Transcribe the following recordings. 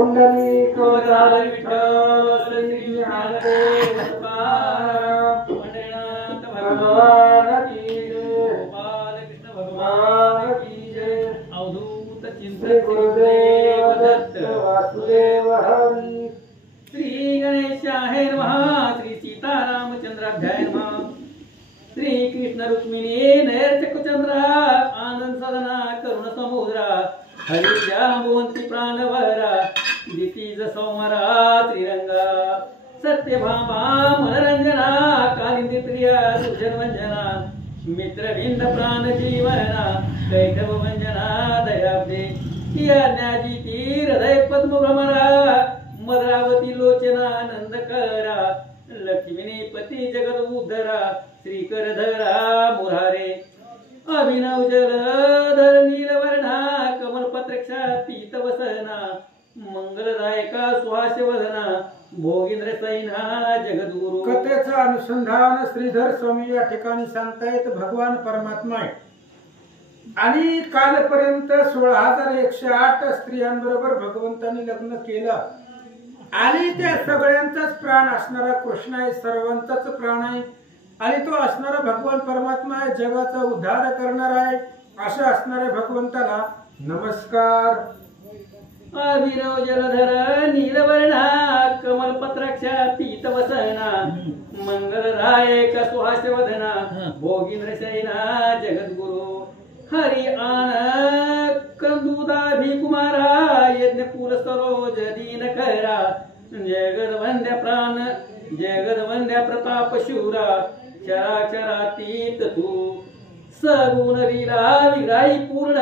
पुंडलिक वरदार विठ्ठल श्री ज्ञानदेव तुकाराम पंढरीनाथ भगवान की जय, बालकृष्ण भगवान की जय, अवधूत चिंतन गुरुदेव दत्त वासुदेव हरी। श्री गणेशाय नमः, श्री सीतारामचंद्राभ्याय नमः, श्री कृष्ण रुक्मिणी नयर चक्रचंद्रा आनंद सदना करुण समुद्रा हरी जांबुवंती प्राणवरा दितीज सौमरा त्रिरंगा सत्यभामा मनरंजना कालिंदी प्रिया सुजनवंजना मित्रविंद प्राण जीवना कैटव वंजना दयाब्दे ज्ञाजी तीर हृदय पद्म भ्रमरा मद्रावती लोचना नंद करा लक्ष्मीने पती जगद उद्धरा श्रीकरधरा मुरारे अभिनव जलधर नीलवर्णा कमल पत्रक्षा पीत वसना मंगलदायका सुहास वदना भोगींद्र सैना जगद्गुरु। कथेचं अनुसंधान श्रीधर स्वामी या ठिकाणी सांगतायत भगवान परमात्मा आहे आणि कालपर्यंत 16,108 स्त्रियांबरोबर भगवंतांनी लग्न केलं आणि त्या सगळ्यांचाच प्राण असणारा कृष्ण आहे, सर्वांचाच प्राण आहे आणि तो असणारा भगवान परमात्मा आहे, जगाचा उद्धार करणार आहे। अशा असणाऱ्या भगवंताला नमस्कार। अभिनव जलधर नीलवर्णा कमल पत्राक्षा पीत वसना मंगलदायक सुहास वदना भोगींद्र सैना जगद्गुरु हरि आन कंदुदाभिकुमारा यज्ञकुल सरोज दीन करा जगदवंद्य प्राण जगदवंद्य प्रताप शूरा चराचरातीत तू सगुण लीला विराई पूर्ण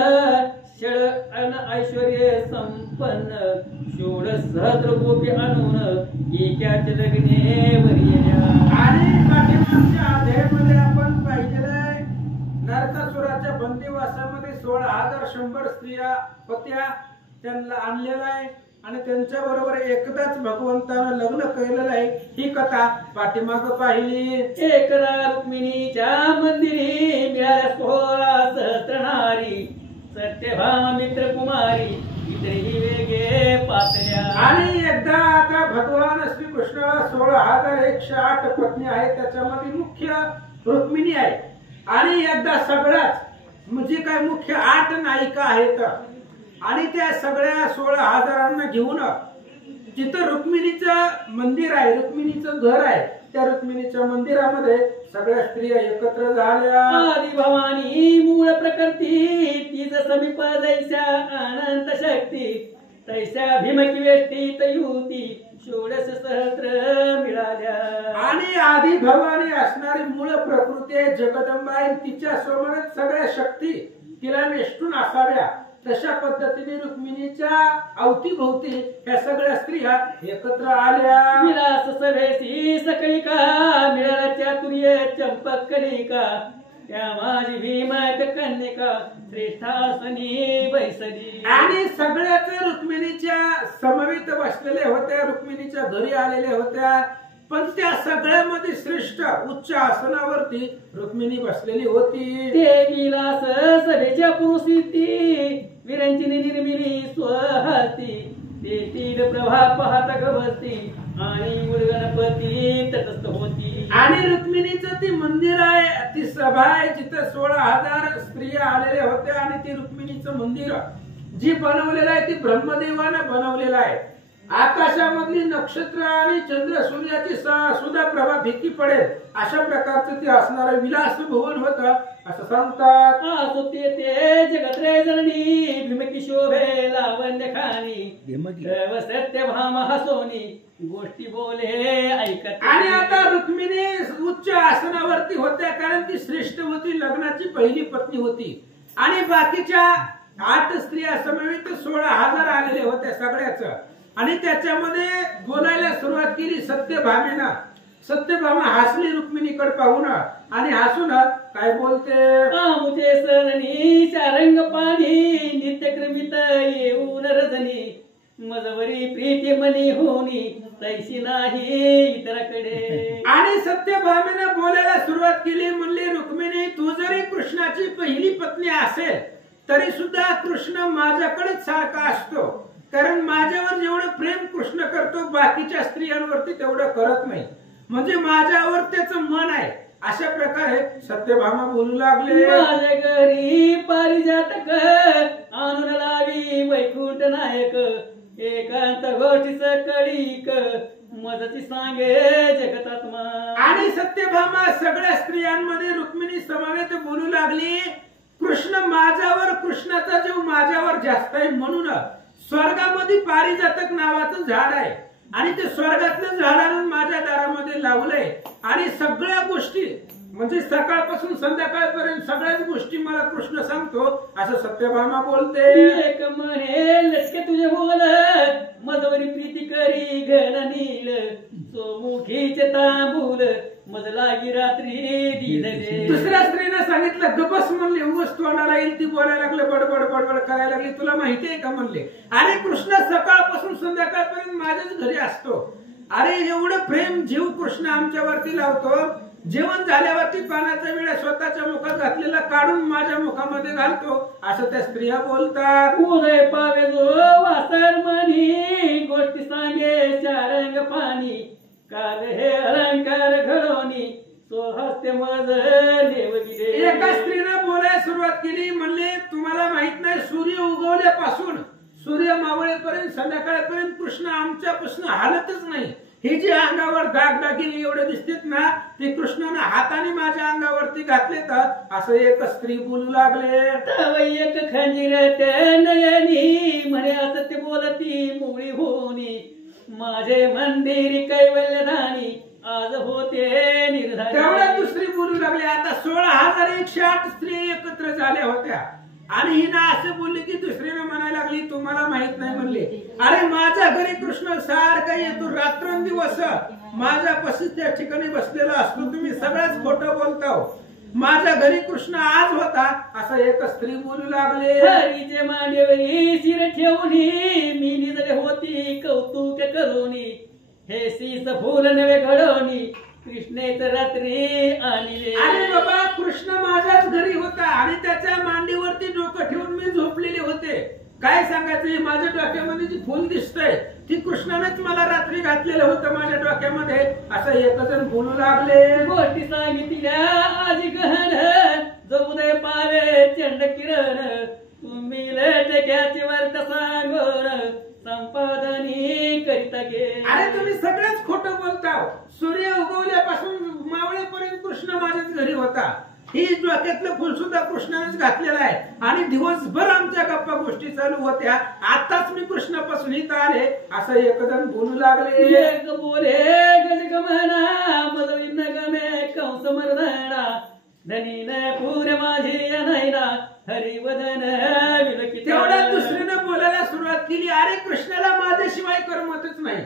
षड अन ऐश्वर्य संपन्न षोड सहस्र गोपी आणून एकाच लग्ने वरिया। आणि पाठीमागच्या अध्यायामध्ये आपण पाहिलेलं आहे नरकासुराच्या बंदिवासामध्ये 16,100 स्त्रिया होत्या, त्यांना आणलेलं आहे आणि त्यांच्या बरोबर एकदाच भगवंतानं लग्न केलेलं आहे। ही कथा पाठीमाग पाहिली। एकदा रुक्मिणीच्या मंदिरी मिळाल्या 16 सहस्त्रनारी सत्यभामा मित्र कुमारी इतरही वेगे पातल्या। आणि एकदा आता भगवान श्री कृष्णाला 16,108 पत्नी आहेत, त्याच्यामध्ये मुख्य रुक्मिणी आहे आणि एकदा सगळ्याच म्हणजे काय मुख्य 8 नायिका आहेत आणि त्या सगळ्या 16,000 घेऊन जिथं रुक्मिणीचं मंदिर आहे, रुक्मिणीचं घर आहे, त्या रुक्मिणीच्या मंदिरामध्ये सगळ्या स्त्रिया एकत्र झाल्या। आदि भवानी मूळ प्रकृती तीच समीप जैसा अनंत शक्ती तैसा भीमकी वेष्टीत युती 16 सहस्त्र मिळाल्या। आणि आदि भवानी असणारी मूळ प्रकृती आहे, जगदंबा आहे, तिच्या समोरच सगळ्या शक्ती तिला वेष्टून असाव्या तशा पद्धतीने रुक्मिणीच्या अवतीभोवती ह्या सगळ्या स्त्रिया एकत्र आल्या। विलास सभेसी सकळिका मिळाला चातुर्य चंपक कलिका त्या माझी भीमक कन्यका श्रेष्ठासनी बैसली। आणि सगळ्याच रुक्मिणीच्या समवेत बसलेले होत्या, रुक्मिणीच्या घरी आलेले होत्या, पण त्या सगळ्यामध्ये श्रेष्ठ उच्च आसनावरती रुक्मिणी बसलेली होती। ते विलास सभेच्या पुरुषी विरंची निर्मिली स्वहस्ती तेथील प्रभा पाहता गवसती आणि मूळ गणपती तटस्थ होती। आणि रुक्मिणीचं ती मंदिर आहे, ती सभा आहे जिथे 16,000 स्त्रिया आलेल्या होत्या आणि ती रुक्मिणीचं मंदिर जी बनवलेलं आहे ती ब्रह्मदेवानं बनवलेलं आहे। आकाशामधली नक्षत्र आणि चंद्र सूर्याची सुद्धा प्रभा भीती पडेल अशा प्रकारचं ते असणारं विलास भवन होतं असं सांगतात। आसुते ते जगत रे जननी भीमकी शोभे लावण्य खानी सत्यभामा हसोनी गोष्टी बोले ऐकत। आणि आता रुक्मिणी उच्च आसनावरती होत्या कारण ती श्रेष्ठ होती, लग्नाची पहिली पत्नी होती आणि बाकीच्या 8 स्त्रिया समवेत 16,000 आलेले होत्या सगळ्याच आणि त्याच्यामध्ये बोलायला सुरुवात केली सत्यभामेनं। सत्यभामा हसली रुक्मिणीकडे पाहून आणि हसून काय बोलते, मुझे सननी चारंग पाणी नित्यक्रमित येऊन रजनी मजवरी प्रीती मनी होनी तैसी नाही इतराकडे। आणि सत्यभामेनं बोलायला सुरुवात केली, म्हणली रुक्मिणी तू जरी कृष्णाची पहिली पत्नी असेल तरी सुद्धा कृष्ण माझ्याकडेच सारखा असतो, कारण माझ्यावर जेवढं बाकीच्या स्त्रियांवरती तेवढं करत नाही, म्हणजे माझ्यावर त्याचं मन आहे. अशा प्रकारे सत्यभामा बोलू लागले. माझ्या घरी पारिजातक आणून लावी वैकुंठ नायक, एकांत गोष्टीच कळीक मदती सांगे जगतात्मा. आणि सत्यभामा सगळ्या स्त्रियांमध्ये रुक्मिणी समवेत बोलू लागली. कृष्ण माझ्यावर, कृष्णाचा जीव माझ्यावर जास्त आहे, म्हणून स्वर्गामध्ये पारिजातक नावाचं झाड आहे आणि ते स्वर्गातलं झाड आणून माझ्या दारामध्ये लावलंय आणि सगळ्या गोष्टी म्हणजे सकाळपासून संध्याकाळपर्यंत सगळ्याच गोष्टी मला कृष्ण सांगतो, असं सत्यभामा बोलते. एक म्हणे लटके तुझे बोल मजवरी प्रीती करी घन नील, सोमुखीचे तांबूल मज लागी रात्री दिदले. दुसऱ्या स्त्रीने सांगितलं गबस म्हणले, उगस तोंडाला येईल ती बोलायला लागले, बडबड बडबड करायला लागली. तुला माहितीये का म्हणले, अरे कृष्ण सकाळपासून संध्याकाळपर्यंत माझ्याच घरी असतो. अरे एवढं प्रेम जीव कृष्ण आमच्यावरती लावतो. जेवण झाल्यावरती पाण्याचा वेळ स्वतःच्या मुखात घातलेला काढून माझ्या मुखामध्ये घालतो, असं त्या स्त्रिया बोलतात. उदय पावे जो वासर म्हणी, गोष्टी सांगे चारंग पाणी, काल हे अलंकार घडवणी, सोहस्ते मज देवगिरे. एका स्त्रीने बोलायला सुरुवात केली, म्हणले तुम्हाला माहित नाही सूर्य उगवल्यापासून सूर्य मावळेपर्यंत संध्याकाळपर्यंत कृष्ण आमच्यापासून हालतच नाही. हे जे अंगावर दागदागिने एवढे दिसतात ना, ते कृष्णाने हाताने माझ्या अंगावरती घातले तर, असं एक स्त्री बोलू लागले. एक खंजीर नयनी म्हणे असं ते बोलती मुळी होनी, माझे मंदिर कैवल्य धानी आज होते निर्धारी. तेवढ्या दुसरी बोलू लागली. आता 16,108 स्त्री एकत्र झाल्या होत्या आणि हिना असं बोलली की दुसरीने म्हणायला लागली तुम्हाला माहित नाही म्हणले, अरे माझ्या घरी कृष्ण सारखा येतो, रात्रंदिवस माझ्या पशी त्या ठिकाणी बसलेला असतो, तुम्ही सगळ्याच खोटं बोलताव, माझ्या घरी कृष्ण आज होता, असं एक स्त्री बोलू लागले. हरीचे मांडीवरी शिर ठेवणी, मी निजले होती कौतुक करोनी, हे सीस फुल नवे घडवणी, कृष्णेच रात्री आणले. अरे बाबा कृष्ण माझ्याच घरी होता आणि त्याच्या मांडीवरती डोकं ठेवून मी झोपलेले होते. काय सांगायचं, माझ्या डोक्यामध्ये जी फुल दिसतंय ती कृष्णानेच मला रात्री घातलेलं होतं माझ्या डोक्यामध्ये, असं एक जण बोलू लागले. गोष्टी सांगितल्या आजी गहन, जो उदय पावे चंड किरण, तुम्ही लटक्याची वर्त सांगोन, संपादनी करिता गे. अरे तुम्ही सगळेच खोटं बोलताव. सूर्य उगवल्यापासून मावळेपर्यंत कृष्ण माझ्याच घरी होता. ही डोक्यातलं फुल सुद्धा कृष्णानेच घातलेलं आहे आणि दिवसभर आमच्या गप्पा गोष्टी चालू होत्या. आताच मी कृष्णापासून इथं आले, असं एक जण बोलू लागले. एक बोले गजगमना मजवी नगमे कंस मर्दना, धनी न पूर माझी अनैना, हरिवदन विलकित. तेवढ्या दुसरीने बोलायला सुरुवात केली. अरे कृष्णाला माझ्याशिवाय करमतच नाही,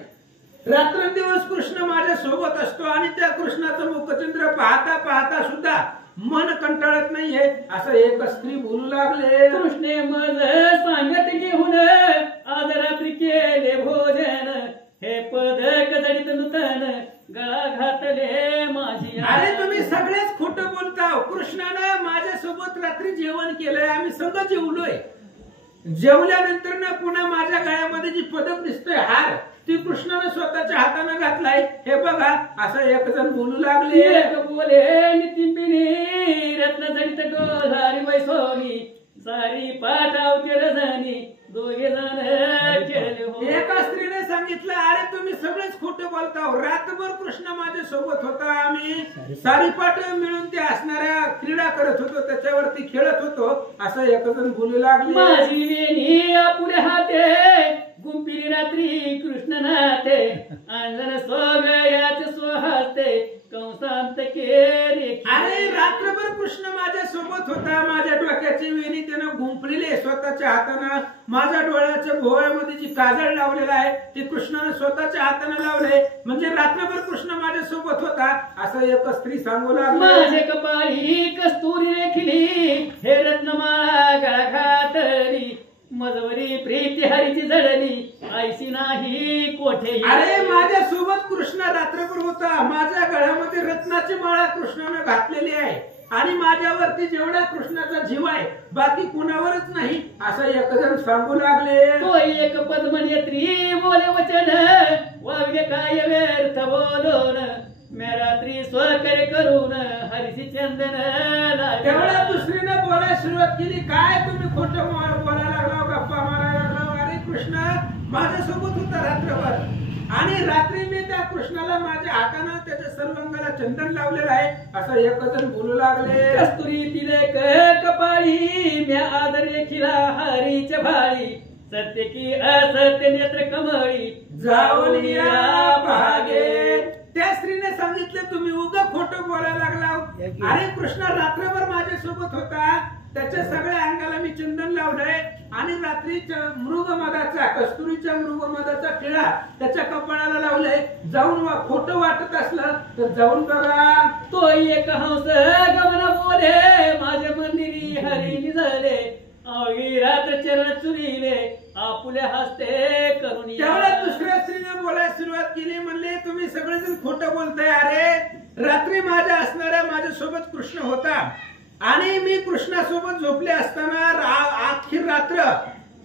रात्रंदिवस कृष्ण माझ्या सोबत असतो आणि त्या कृष्णाचं मुखचंद्र पाहता पाहता सुद्धा मन कंटाळत नाहीये, असं एक स्त्री बोलू लागले. कृष्णे मज सांगत घेऊन आज रात्री केले भोजन, हे पद कजडीत नूतन गळा घातले माझी. अरे तुम्ही सगळेच खोटं बोलताव. कृष्णानं माझ्या सोबत रात्री जेवण केलंय, आम्ही सगळं जेवलोय. जेवल्यानंतर ना पुन्हा माझ्या गळ्यामध्ये जी पदक दिसतोय हार, ती कृष्णाने स्वतःच्या हाताने घातलाय, हे बघा, असं एक जण बोलू लागले. एक बोले नितिंबिनी रत्न जडित डोलारी वैसोनी, सारी पाठावते रजनी, दोघे जण केले हो. एका स्त्रीने सांगितलं, अरे तुम्ही सगळेच खोटं बोलताव. रातभर कृष्ण माझ्या सोबत होता, आम्ही सारीपाट मिळून ते असणाऱ्या क्रीडा करत होतो, त्याच्यावरती खेळत होतो, असं एक जण बोलू लागले. माझी वेणी आपुले हाते, गुंपिली रात्री कृष्ण नाते, अंजन सोगयाचे स्वहस्ते, कंसांत केले. अरे रात्रभर कृष्ण माझ्या सोबत होता, माझ्या डोक्याची वेणी त्यानं गुंफलेली स्वतःच्या हातानं, माझ्या डोळ्याच्या भोवळ्यामध्ये जी काजळ लावलेला आहे ती कृष्णाने स्वतःच्या हाताने लावले, म्हणजे रात्रभर कृष्ण माझ्या सोबत होता, असं एक स्त्री सांगू लागली. माझे कपाळी कस्तुरी रेखिली, हे रत्नमाळा गळा घातली, मजवरी प्रीती हरीची जडली, ऐशी नाही कोठे. अरे माझ्या सोबत कृष्ण रात्रभर होता, माझ्या गळ्यामध्ये रत्नाची माळा कृष्णाने घातलेली आहे आणि माझ्यावरती जेवढा कृष्णाचा जीव आहे बाकी कुणावरच नाही, असं एक जण सांगू लागले. तो एक पद्मनेत्री बोले वचन, बोलून मैं रात्री स्वकर करून हरिशी चंदन तेवढ्या दुसरीनं बोलायला सुरुवात केली. काय तुम्ही खोटं बोलायला लागला, गप्पा मारायला लागला. अरे कृष्ण माझ्यासोबत होता रात्रभर आणि रात्री मी त्या कृष्णाला माझ्या हातानं त्याच्या सर्वांगाला चंदन लावलेलं आहे असं एक जण बोलू लागले. कस्तुरी तिलक कपाळी म्या आदर खिला हरीच्या भाळी सत्य की असत्य नेत्र कमळी जाऊन या भागे. त्या स्त्रीने सांगितलं तुम्ही उगा खोटं बोलायला लागला. अरे कृष्ण रात्रभर माझ्या सोबत होता, त्याच्या सगळ्या अंगाला मी चंदन लावलंय आणि रात्री मृगमदाचा कस्तुरीच्या मृगमदाचा टिळा त्याच्या कपाळाला लावलंय. जाऊन खोटं वाटत असलं तर जाऊन बघा. तो एक हंस गमन बोले माझे मंदिरी हरी झाले अवघी रात्र चरण चुरिले आपुल्या हस्ते करून. तेवढ्या दुसऱ्या स्त्रीने बोलायला सुरुवात केली. म्हणले तुम्ही सगळेजण खोटं बोलताय. अरे रात्री माझ्या असणाऱ्या माझ्या सोबत कृष्ण होता आणि मी कृष्णासोबत झोपले असताना अख्खी रात्र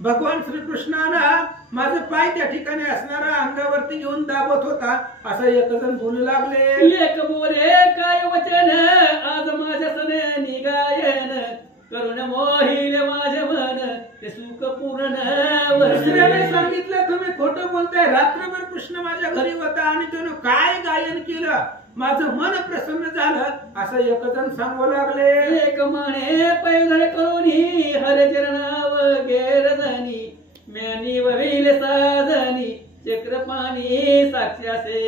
भगवान श्रीकृष्णानं माझं पाय त्या ठिकाणी असणारा अंगावरती घेऊन दाबत होता असं एक जण बोलू लागले. एक बोले काय वचन आज माझ्या सने निगायन करुण मोहिले माझे मन ते सुख पूर्ण. दुसऱ्याने सांगितलं तुम्ही खोटं बोलताय. रात्रभर कृष्ण माझ्या घरी होता आणि त्यानं काय गायन केलं माझं मन प्रसन्न झालं असं एक जण सांगू लागले. एक म्हणे पैदळ करुणी हरचरणाव गेरजनी म्यानी वविले साधनी चक्रपाणी साक्षासे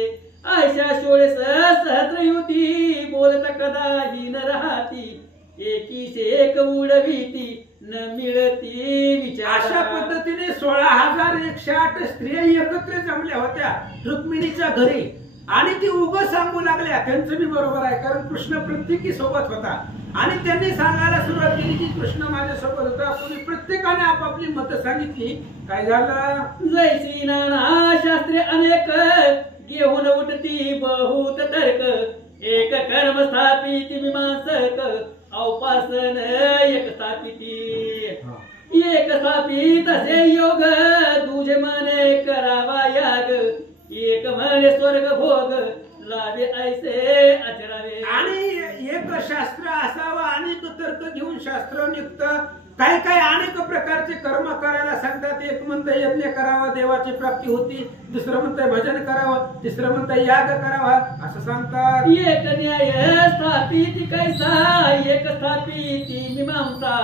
आयशा शोळे सहस्र युती बोलत कदाही न राहती एकीचे एक उडवीती न मिळती विचार. अशा पद्धतीने 16,108 स्त्रिया एकत्र जमल्या होत्या रुक्मिणीच्या घरी आणि ती उगं सांगू लागल्या. त्यांचं बी बरोबर आहे कारण कृष्ण प्रत्येकी सोबत होता आणि त्यांनी सांगायला सुरुवात केली की कृष्ण माझ्या सोबत होता. कोणी प्रत्येकाने आपापली मतं सांगितली. काय झालं जैसी नाना शास्त्रे अनेक घेऊन उठती बहुत तर्क एक कर्म स्थापिती मीमांसक औपासन एक स्थापिती एक स्थापित असे योग तुझे मने करावा याग एक म्हणे स्वर्ग भोग लाभे ऐसे आचरावे. आणि एक शास्त्र असावं अनेक तर्क घेऊन शास्त्र निघतं. काय काय अनेक प्रकारचे कर्म करायला सांगतात. एक म्हणतं यज्ञ करावा देवाची प्राप्ती होती, दुसरं म्हणतं भजन करावं, तिसरं म्हणतं याग करावा असं सांगतात. एक न्याय स्थापिती कैसा एक स्थापिती मीमांसा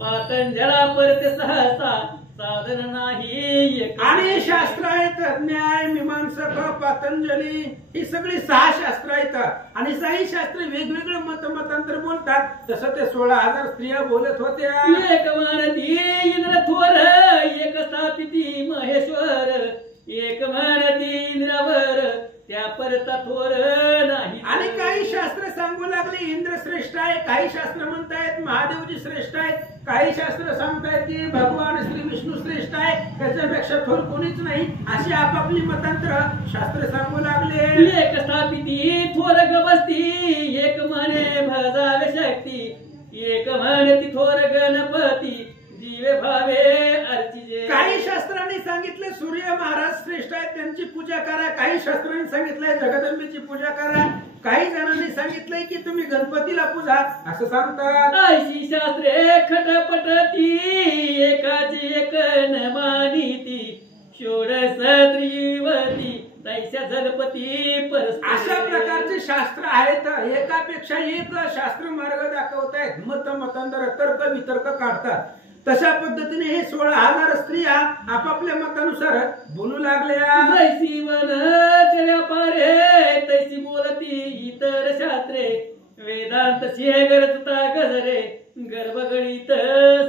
पातंजला परते सहसा साधन नाही. आणि शास्त्र आहेत न्याय मीमांसक पातंजली ही सगळी 6 शास्त्र आहेत आणि 6 शास्त्र वेगवेगळे मतांतर बोलतात. तसं ते 16,000 स्त्रिया बोलत होत्या. एक म्हणती इंद्र थोर एक स्थापिती महेश्वर एक म्हणती इंद्रावर त्या परता थोर नाही. आणि काही शास्त्र सांगू लागले इंद्र श्रेष्ठ आहे, काही शास्त्र म्हणतायत महादेवजी श्रेष्ठ आहेत, काही शास्त्र सांगतायत की भगवान श्री विष्णू श्रेष्ठ आहे, त्याच्यापेक्षा थोर कोणीच नाही. अशी आपापली मतांतर शास्त्र सांगू लागले. एक स्थापिती थोर गवस्ती एक म्हणे भजावे शक्ती एक म्हणती थोर गणपती जीवे भावे अर्चिजे. काही शास्त्रांनी सांगितलं सूर्य महाराज श्रेष्ठ आहेत त्यांची पूजा करा, काही शास्त्रांनी सांगितलंय जगदंबेची पूजा करा, काही जणांनी सांगितलंय की तुम्ही गणपतीला पूजा असं सांगतात. ऐशी शास्त्रे खटपटती एकाची एक न मानिती षोडश त्रिवती तैशा जलपती परस्पर. अशा प्रकारचे शास्त्र आहेत. एकापेक्षा एक शास्त्र मार्ग दाखवतायत, मतांतर तर्क वितर्क काढतात. तशा पद्धतीने हे 16,000 स्त्रिया आपापल्या मतानुसार बोलू लागल्या. जैसी वनचर्या पारे तैसी बोलती इतर शास्त्रे वेदांत गरजता गजरे गर्भगणित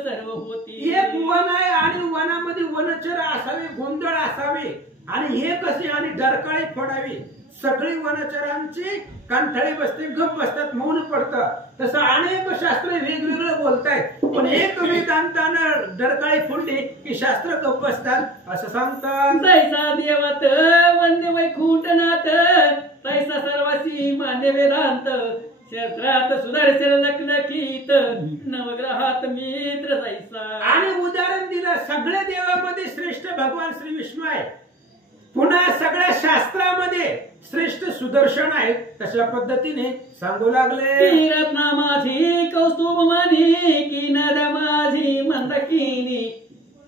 सर्व होती. एक वन आहे आणि वनामध्ये वनचर असावे, गोंधळ असावे आणि हे कसे आणि डरकाळी फोडावी. सगळी वनचरांची कंठाळी बसते, गप बसतात, मौन पडतं. तसं अनेक शास्त्र वेगवेगळं बोलतायत पण एक वेदांतानं डरकाळी फोडली की शास्त्र गप बसतात असं सांगतात. तैसा देवत वंदे वैकुंठनाथ तैसा सर्वासी मान्य वेदांत क्षेत्रात सुदर्शन लखलखीत नवग्रहात मित्र तैसा. आणि उदाहरण दिलं सगळ्या देवामध्ये श्रेष्ठ भगवान श्री विष्णू आहे. पुन्हा सगळ्या शास्त्रामध्ये श्रेष्ठ सुदर्शन आहेत तशा पद्धतीने सांगू लागले. की रत्ना माझी कौस्तुभ मानी की नद्या माझी मंदाकिनी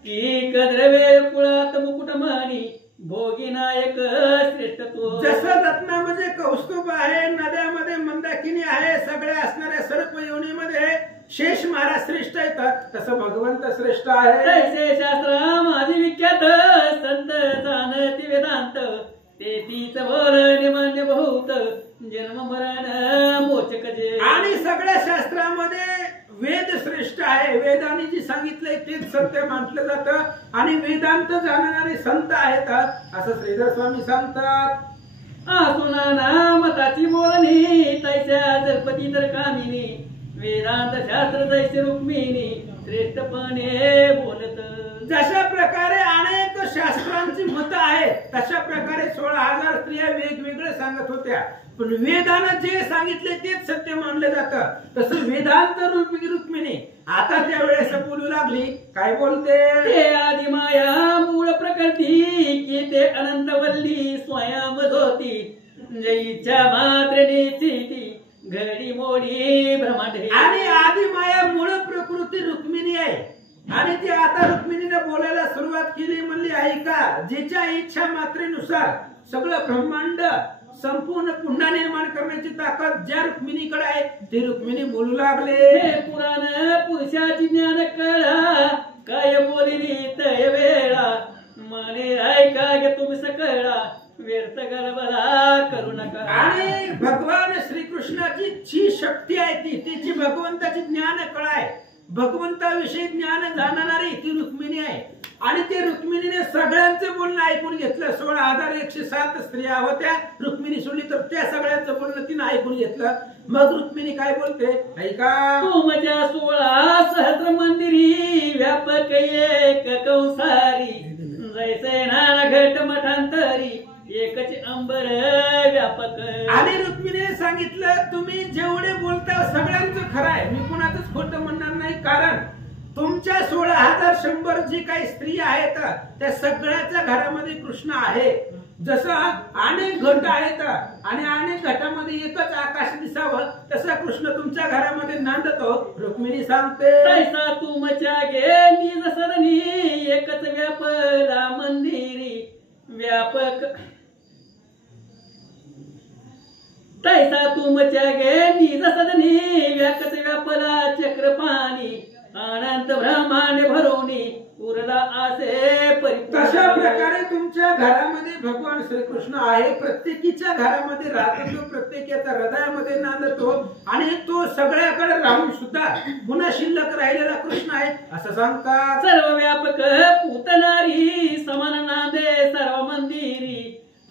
की कद्रवे कुळात मुकुट मानी भोगी नायक श्रेष्ठ तो. जसं रत्ना म्हणजे कौस्तुभ आहे, नद्यामध्ये मंदाकिनी आहे, सगळ्या असणाऱ्या सर्प योनीमध्ये शेष महाराज श्रेष्ठ आहेत तसं भगवंत श्रेष्ठ आहे. तैसे शास्त्र माझी विख्यात संत जाणती वेदांत तेथीच बोल मान्य बहुत जन्म मरण मोचक जे. आणि सगळ्या शास्त्रामध्ये वेद श्रेष्ठ आहे. वेदांनी जी सांगितलंय तेच सत्य म्हटलं जातं आणि वेदांत जाणणारे संत आहेत असं श्रीधर स्वामी सांगतात. आसुना मताची बोलणी तैस्या जरपती तर कामिनी वेदांत शास्त्र तैसे रुक्मिणी श्रेष्ठपणे बोलत. जशा प्रकारे अनेक शास्त्रांची मतं आहेत तशा प्रकारे 16,000 स्त्रिया वेगवेगळे सांगत होत्या, पण वेदानं जे सांगितले तेच सत्य मानले जातं. तसं वेदांत रूपी रुक्मिणी आता त्या वेळेस बोलू लागली. काय बोलते? ते आदि माया मूळ प्रकृती की ते अनंतवल्ली स्वयं ज्योती जईच्या मात्र निश्चिती घडी मोडी ब्रह्मांड. आणि आदि माया मूळ प्रकृती रुक्मिणी आहे आणि ती आता रुक्मिणीने बोलायला सुरुवात केली. म्हणली ऐका, जिच्या इच्छा मात्रेनुसार सगळं ब्रह्मांड संपूर्ण पुन्हा निर्माण करण्याची ताकद ज्या रुक्मिणीकडे आहे ती रुक्मिणी बोलू लागले. हे पुराण पुरुषाची ज्ञान कळा काय बोलिली तय वेळा मने ऐका गे तुम्ही सकळा व्यर्थ गलबला करू नका. आणि भगवान श्रीकृष्णाची जी शक्ती आहे तिची भगवंताची ज्ञान कळा आहे. भगवंताविषयी ज्ञान जाणणारी ती रुक्मिणी आहे आणि ते रुक्मिणीने सगळ्यांचं बोलणं ऐकून घेतलं. 16,107 स्त्रिया होत्या, रुक्मिणी सोडली तर त्या सगळ्यांचं बोलणं तिने ऐकून घेतलं. मग रुक्मिणी काय बोलते ऐका. तुमच्या 16 सहस्र मंदिरी व्यापक एक कंसारी जैसे नाना घट मठांतरी एकच अंबर व्यापक. आणि रुक्मिणीने सांगितलं तुम्ही जेवढे बोलता सगळ्यांचं खरं आहे, मी कुणाचंच खोटं म्हणणार नाही. कारण तुमच्या 16,100 जी काही स्त्रिया आहेत त्या सगळ्याच्या घरामध्ये कृष्ण आहे. जसं अनेक घट आहेत आणि अनेक घटामध्ये एकच आकाश दिसावं तसा कृष्ण तुमच्या घरामध्ये नांदतो. रुक्मिणी सांगते तैसा तुमच्या गे निज सरणी एकच व्यापला मंदिरी व्यापक. तैसा तुमच्या गे निज सदनी व्याकच व्यापला चक्रपाणी अनंत ब्रह्मांड भरवणी उरला असे परिपूर्ण. तशा प्रकारे तुमच्या घरामध्ये भगवान श्रीकृष्ण आहे. प्रत्येकीच्या घरामध्ये राहतो तो, प्रत्येकाच्या हृदयामध्ये नांदतो आणि तो सगळ्याकडे राहून सुद्धा पुन्हा शिल्लक राहिलेला कृष्ण आहे असं सांगतात. सर्व व्यापक पूतनारी समान नांदे सर्व मंदिरी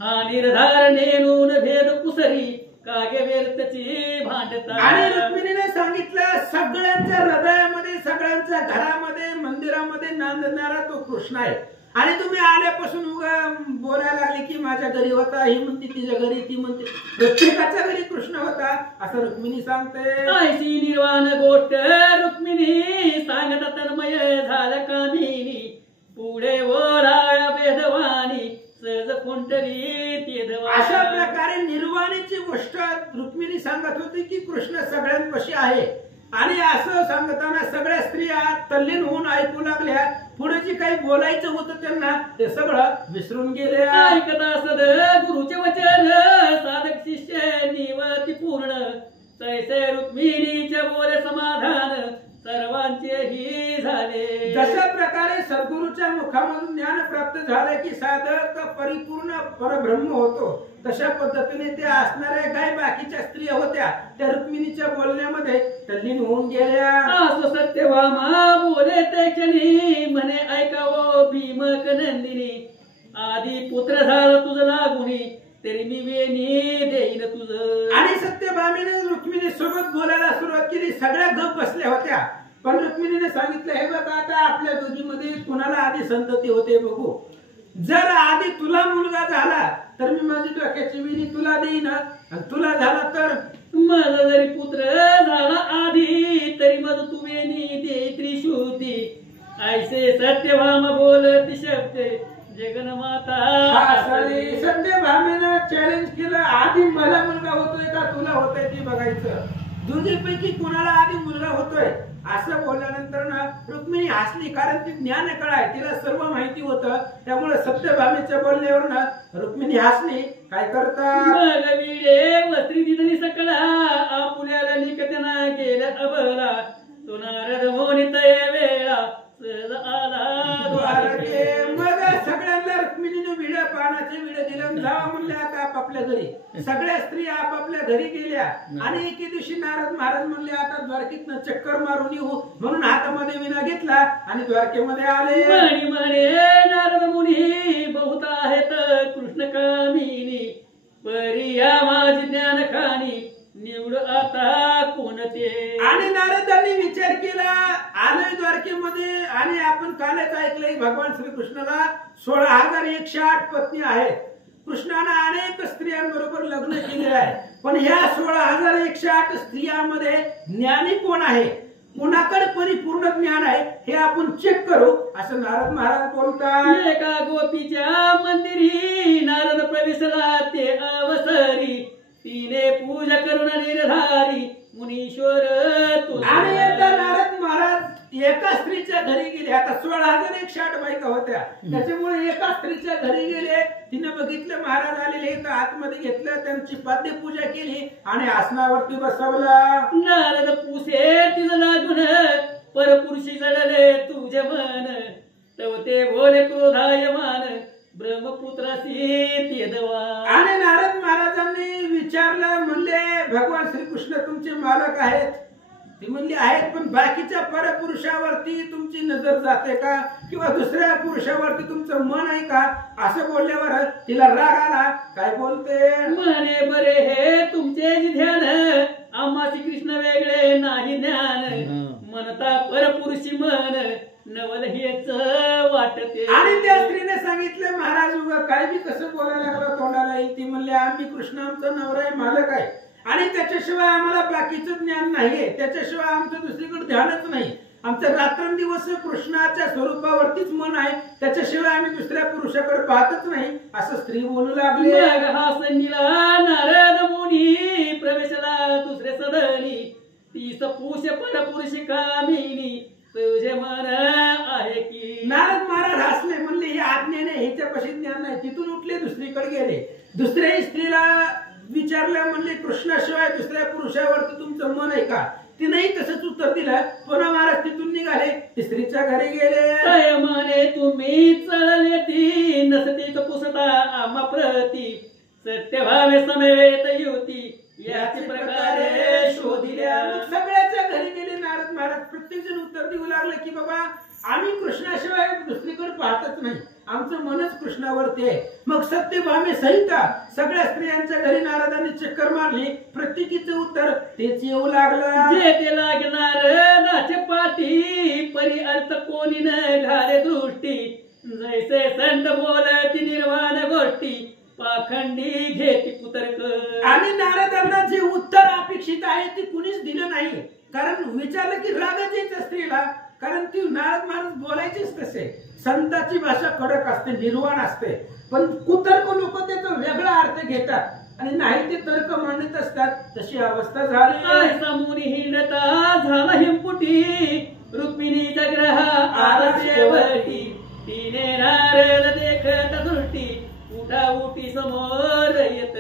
हा निर्धार नेनून भेद कुसरी कागे व्यर्थची भांडता. आणि रुक्मिणीने सांगितलं सगळ्यांच्या हृदयामध्ये सगळ्यांच्या घरामध्ये मंदिरामध्ये नांदणारा तो कृष्ण आहे. आणि तुम्ही आल्यापासून उगा बोलायला लागले की माझ्या घरी होता, ही म्हणते तिच्या घरी, ती म्हणते प्रत्येकाच्या घरी कृष्ण होता असं रुक्मिणी सांगते. ऐशी निर्वाण गोष्ट रुक्मिणी सांगता तन्मय झाल्या कामिनी पुढे ओढाव्या वेदवाणी सहज कोणतरी तेधवा. अशा प्रकारे निर्वाणीची गोष्ट रुक्मिणी सांगत होती की कृष्ण सगळ्यांपाशी आहे. आणि असं सांगताना सगळ्या स्त्रिया तल्लीन होऊन ऐकू लागल्या. पुढे जे काही बोलायचं होतं त्यांना ते सगळं विसरून गेले. ऐकता सद गुरुचे वचन साधक शिष्य निवती पूर्ण तैसे रुक्मिणीचे बोले समाधान सर्वांचे ही झाले. जशा प्रकारे सद्गुरूच्या मुखामधून ज्ञान प्राप्त झाले की साधक परिपूर्ण परब्रह्म होतो तशा पद्धतीने त्या असणाऱ्या काही बाकीच्या स्त्रिया होत्या त्या रुक्मिणीच्या बोलण्यामध्ये तल्लीन होऊन गेल्या. असो सत्यभामा बोले ते क्षणी म्हणे ऐकावो भीमक नंदिनी आधी पुत्र झाला तुझ लागुनी तरी मी वेणी देईन तुझ. आणि सत्यभामेने रुक्मिणी सोबत बोलायला सुरुवात केली. सगळ्या गप बसल्या होत्या पण रुक्मिणीने सांगितलं हे बघा आता आपल्या दोघीमध्ये कुणाला आधी संतती होते बघू. जर आधी तुला मुलगा झाला तर मी माझी डोक्याची वेणी तुला देईन आणि तुला झाला तर माझा जरी पुत्र झाला आधी तरी मग तू वेणी दे त्रिशुद्धी. ऐसे सत्यभामा बोलती शब्द जगन्माता. सत्यभामेनं चॅलेंज केलं आधी मला मुलगा होतोय का तुला होतोय ते बघायचं, दोन्हीपैकी कोणाला आधी मुलगा होतोय असं बोलल्यानंतर ना रुक्मिणी हसली, कारण ती ज्ञान कळाय, तिला सर्व माहिती होतं. त्यामुळे सत्यभामेच्या बोलण्यावर ना रुक्मिणी हसली. काय करता वस्त्री दिदली सकला आपुल्याला निकतना गेल्या अबला तो नारद मोनित वेळा सहज आला द्वारके. मग सगळ्यांना रुक्मिणीने विड पानाचे विड दिलं, जावा म्हणले आता आपापल्या घरी. सगळ्या स्त्रिया आपापल्या घरी गेल्या आणि एके दिवशी नारद महाराज म्हणले आता द्वारकेतनं चक्कर मारून येऊ, म्हणून हातामध्ये विणा घेतला आणि द्वारकेमध्ये आले. म्हणे नारद मुनी बहुत आहेत कृष्ण कामिनी, परिया माझी ज्ञान खानी निवड आता कोणते. आणि नारदांनी विचार केला, आलोय द्वारकेमध्ये आणि आपण कालच ऐकलंय भगवान श्रीकृष्णाला 16,108 पत्नी आहेत. कृष्णाने अनेक स्त्रियांबरोबर लग्न केले आहे, पण ह्या 16,108 स्त्रियांमध्ये ज्ञानी कोण आहे, कोणाकडे परिपूर्ण ज्ञान आहे हे आपण चेक करू असं नारद महाराज बोलतात. एका गोपीच्या मंदिरी नारद प्रवेशला ते अवसरी, तिने पूजा करून निर्धारी मुनीश्वर तो. आणि एकदा नारद महाराज एका स्त्रीच्या घरी गेले. आता 16,108 बायका होत्या, त्याच्यामुळे एका स्त्रीच्या घरी गेले. तिने बघितलं महाराज आलेले, तर आतमध्ये घेतलं, त्यांची पाद्य पूजा केली आणि आसनावरती बसवला. नारद पुसे तिचं लागून परपुरुषी जडले तुझे मन, तव ते बोले क्रोधायमान ब्रह्मपुत्रासी ते दवा. आणि नारद महाराजांनी विचारलं, म्हणले भगवान श्रीकृष्ण तुमचे मालक आहेत? ती म्हणली आहेत, पण बाकीच्या परपुरुषावरती तुमची नजर जाते का, किंवा दुसऱ्या पुरुषावरती तुमचं मन आहे का? असं बोलल्यावर तिला राग आला. काय बोलते? म्हणे बरे हे तुमचे जी ध्यान, आम्हा श्रीकृष्ण वेगळे नाही ज्ञान, म्हणता परपुरुषी मन नवल हेच वाटते. आणि त्या स्त्रीने सांगितलं, महाराज उगा काय बी कसं बोलायला लागलं तोंडाला येईल. ती म्हणली आम्ही कृष्ण आमचा नवरा आहे, मालक आहे, आणि त्याच्याशिवाय आम्हाला बाकीचं ज्ञान नाहीये, त्याच्याशिवाय आमचं दुसरीकडे ध्यानच नाही. आमचं रात्रंदिवस कृष्णाच्या स्वरूपावरतीच मन आहे, त्याच्याशिवाय आम्ही दुसऱ्या पुरुषाकडे पाहतच नाही असं स्त्री बोलू लागली. हा संगीला नारद मुनी प्रवेशला दुसरे सदनी, तीस पुष परपुरुषी कामिनी तुझे मन आहे की. नारद महाराज हसले, म्हणले ही आज्ञेने ह्याच्यापाशी ज्ञान नाही. तिथून उठले, दुसरीकडे गेले. दुसऱ्या स्त्रीला विचारलं, म्हणले कृष्णाशिवाय दुसऱ्या पुरुषावरती तुमचं मन आहे का? तिनेही तसंच उत्तर दिलं. पुन्हा महाराज तिथून निघाले, तिसरीच्या घरी गेले. म्हणे तुम्ही चळले ती नसती तो पुसता आम्हा प्रती, सत्य भावे समेत युती याची प्रकारे शोधिल्या. सगळ्याच्या घरी गेले नारद महाराज. प्रत्येक जण उत्तर देऊ लागले की बाबा आम्ही कृष्णाशिवाय दुसरीकडे पाहतच नाही, आमचं मनच कृष्णावरती आहे. मग सत्यभामे सहित सगळ्या स्त्रियांच्या घरी नारदांनी चक्कर मारली. प्रत्येकीचं उत्तर तेच येऊ लागलं. जे ते लागणार नाचे पाठी, परी अर्थ कोणी न घाले दृष्टी, जैसे संत बोलती निर्वाण गोष्टी, पाखंडी घेती पुतरक. आणि नारदांना जे उत्तर अपेक्षित आहे ते कुणीच दिलं नाही. कारण विचारलं की रागच येत स्त्रीला, कारण ती नारद महाराज बोलायचीच तसे. संताची भाषा कडक असते, निर्वाण असते, पण कुतर्क लोक त्याचा वेगळा अर्थ घेतात आणि नाही ते तर्क मांडत असतात. तशी अवस्था झाली. मुनी हिंडता झाला हिंपुटी, रुक्मिणीचा ग्रह आला शेवटी, तिने नारद देखत दृष्टी, उठा उठी समोर येत.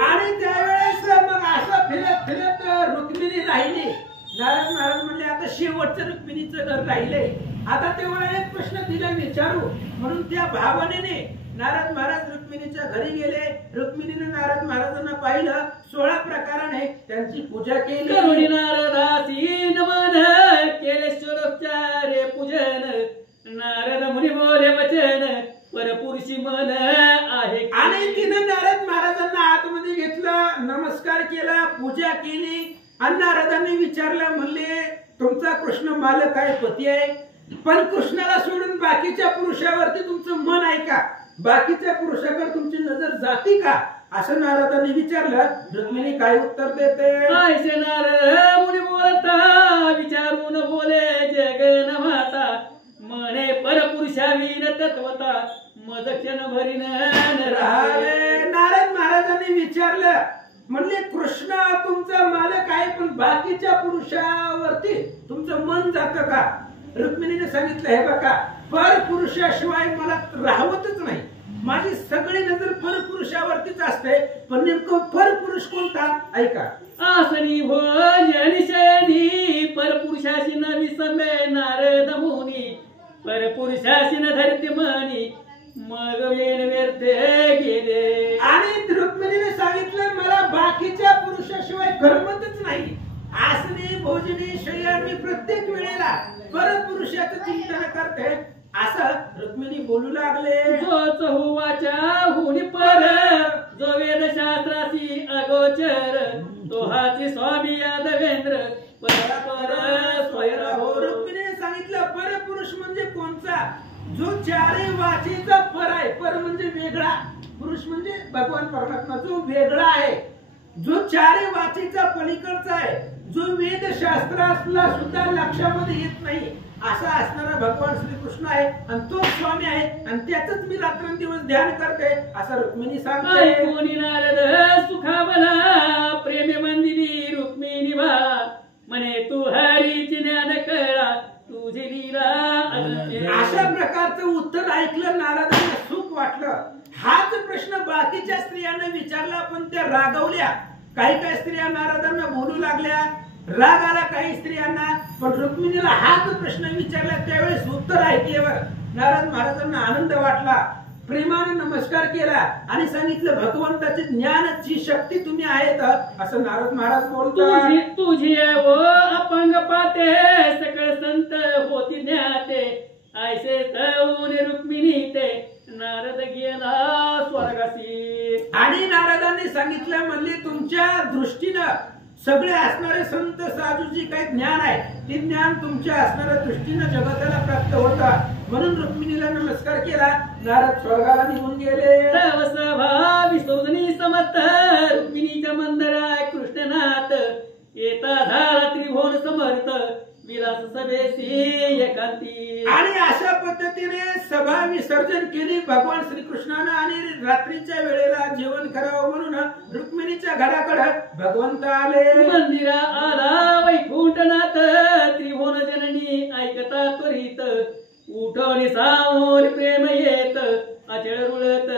आणि त्यावेळेस मग असं फिरत फिरत रुक्मिणी राहिली. नारद महाराज म्हणले आता शेवटचं रुक्मिणीचं घर राहिलंय, आता तेवढा एक प्रश्न तिला विचारू. म्हणून त्या भावनेने नारद महाराज रुक्मिणीच्या घरी गेले. रुक्मिणीने नारद महाराजांना पाहिलं. 16 प्रकाराने त्यांची पूजा केली. करुणी नारदासी नमन केले स्वरोपचारे पूजन, नारद मुनी बोले वचन परपुरुषी मन आहे. आणि तिने नारद महाराजांना आतमध्ये घेतलं, नमस्कार केला, पूजा केली. आणि नारदांनी विचारलं, म्हणले तुमचा कृष्ण मालक आहे, पती आहे, पण कृष्णाला सोडून बाकीच्या पुरुषावरती तुमचं मन आहे का, बाकीच्या पुरुषाकडे तुमची नजर जाती का, असं नारदांनी विचारलं. रुक्मिणी काय उत्तर देते? ऐसे नारद मुनी बोलता विचारून बोले जगन माता, म्हणे परपुरुषावीन तत्वता मदक्षण भरीन राहावे. नारद महाराजांनी विचारलं, म्हणले कृष्ण तुमचा मालक आहे, पण बाकीच्या पुरुषावरती तुमचं मन जातं का? रुक्मिणीने सांगितलं, हे बघा, पर पुरुषाशिवाय मला राहवतच नाही, माझी सगळी नजर पर पुरुषावरतीच असते, पण नेमकं पर पुरुष कोणता? ऐका. आसनी भोजन शनी परपुरुषाशी न विसंबे नारद मुनी परपुरुषाशी न धरते मनी मग वेन व्यर्थे गेले. आणि रुक्मिणीने सांगितलं, मला बाकीच्या पुरुषाशिवाय करमतच नाही. आसनी भोजनी शयन मी प्रत्येक वेळेला परपुरुषाचं चिंतन करते, असं रुक्मिणी बोलू लागले. जो चहुवाच्या हुनी पर जो वेदशास्त्रासी अगोचर तो हाची स्वामी यादवेंद्र परपर स्वयं हो. रुक्मिणीने सांगितलं, परपुरुष म्हणजे कोणता? जो चारही वाचेचा पर आहे. पर म्हणजे वेगळा, पुरुष म्हणजे भगवान परमात्मा, जो वेगळा आहे, जो चारही वाचेचा पलीकडचा आहे, जो वेदशास्त्राला सुद्धा लक्षामध्ये येत नाही, असा असणारा भगवान श्रीकृष्ण आहे, आणि तो स्वामी आहे, आणि त्याच मी रात्रंदिवस ध्यान करते, असं रुक्मिणी सांगते. कोणी नारद सुखावला प्रेमे मंदिरी रुक्मिणी भा म्हणे तू हरीची ज्ञान कळा तुझी लीला. अशा प्रकारचं उत्तर ऐकलं नारदांना सुख वाटलं. हाच प्रश्न बाकीच्या स्त्रियांना विचारला, पण त्या रागवल्या. काही काही स्त्रिया नारदांना बोलू लागल्या, राग आला काही स्त्रियांना, पण रुक्मिणीला हाच प्रश्न विचारला, त्यावेळेस उत्तर ऐकल्यावर नारद महाराजांना आनंद वाटला. प्रेमाने नमस्कार केला आणि सांगितलं, भगवंताची ज्ञानाची शक्ती तुम्ही आहेत, असं नारद महाराज बोलतात. तुझी वो अपंग पाते सकळ संत होती ज्ञाते ऐसे तरुण रुक्मिणी ते नारद गेला स्वर्गासी. आणि नारदांनी सांगितलं, म्हणले तुमच्या दृष्टीनं सगळे असणारे संत साधू जी काही ज्ञान आहे, ते ज्ञान तुमच्या असणाऱ्या दृष्टीनं जगताला प्राप्त होता, म्हणून रुक्मिणीला नमस्कार केला. नारद स्वर्गाला निघून गेले. तव सभा विसोजनी समस्त रुक्मिणीच्या मंदिरात कृष्णनाथ येता झाला त्रिभुवन समर्थ विलास सभेसी एकांती. आणि अशा पद्धतीने सभा विसर्जन केली भगवान श्रीकृष्णानं, आणि रात्रीच्या वेळेला जेवण करावं म्हणून रुक्मिणीच्या घराकडे भगवंत आले. मंदिरा आला वैकुंठनाथ त्रिभुवन जननी ऐकता त्वरित उठवली सामोर प्रेम येत अचळ रुळत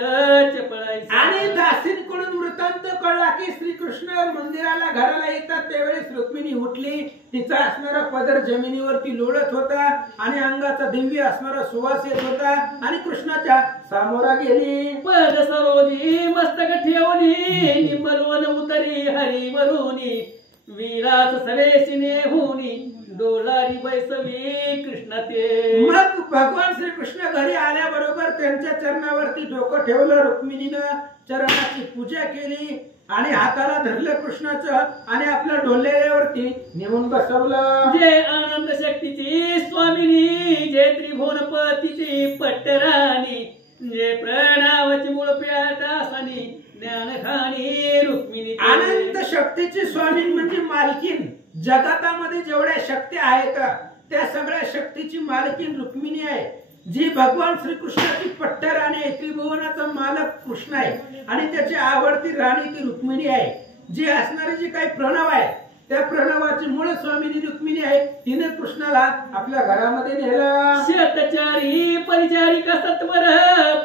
चपळायचं. आणि दासींकडून वृत्तांत कळला की श्रीकृष्ण मंदिराला घराला येतात, त्यावेळेस रुक्मिणी उठली. तिचा असणारा पदर जमिनीवरती लोळत होता आणि अंगाचा दिव्य असणारा सुवास येत होता, आणि कृष्णाच्या सामोरा गेली. पद सरोजी मस्तक ठेवली निंबलवन उतरी हरी वरुनी विलास सवेशिने होनी डोलारी बैसवी कृष्ण ते. मग भगवान श्रीकृष्ण घरी आल्याबरोबर त्यांच्या चरणावरती डोकं ठेवलं. रुक्मिणीनं चरणाची पूजा केली आणि हाताला धरलं कृष्णाचं, आणि आपल्या डोल्यावरती नेऊन बसवलं. जे आनंद शक्तीची स्वामिनी जे त्रिभुवनपतीची पट्टराणी जे प्रणवाची मूळ प्याटासनी ज्ञान खाणी रुक्मिणी. आनंद शक्तीची स्वामी म्हणजे मालकीन. जगातामध्ये जेवढ्या शक्ती आहेत त्या सगळ्या शक्तीची मालकीन रुक्मिणी आहे, जी भगवान श्रीकृष्णाची पट्टराणी आहे. त्रिभुवनाचा मालक कृष्ण आहे आणि त्याची आवडती राणी ती रुक्मिणी आहे. जी असणारी जी काही प्रणव आहे त्या प्रणवाची मूळ स्वामिनी रुक्मिणी आहे. तिने कृष्णाला आपल्या घरामध्ये नेलं. शतचारी परिचारिका सत्वर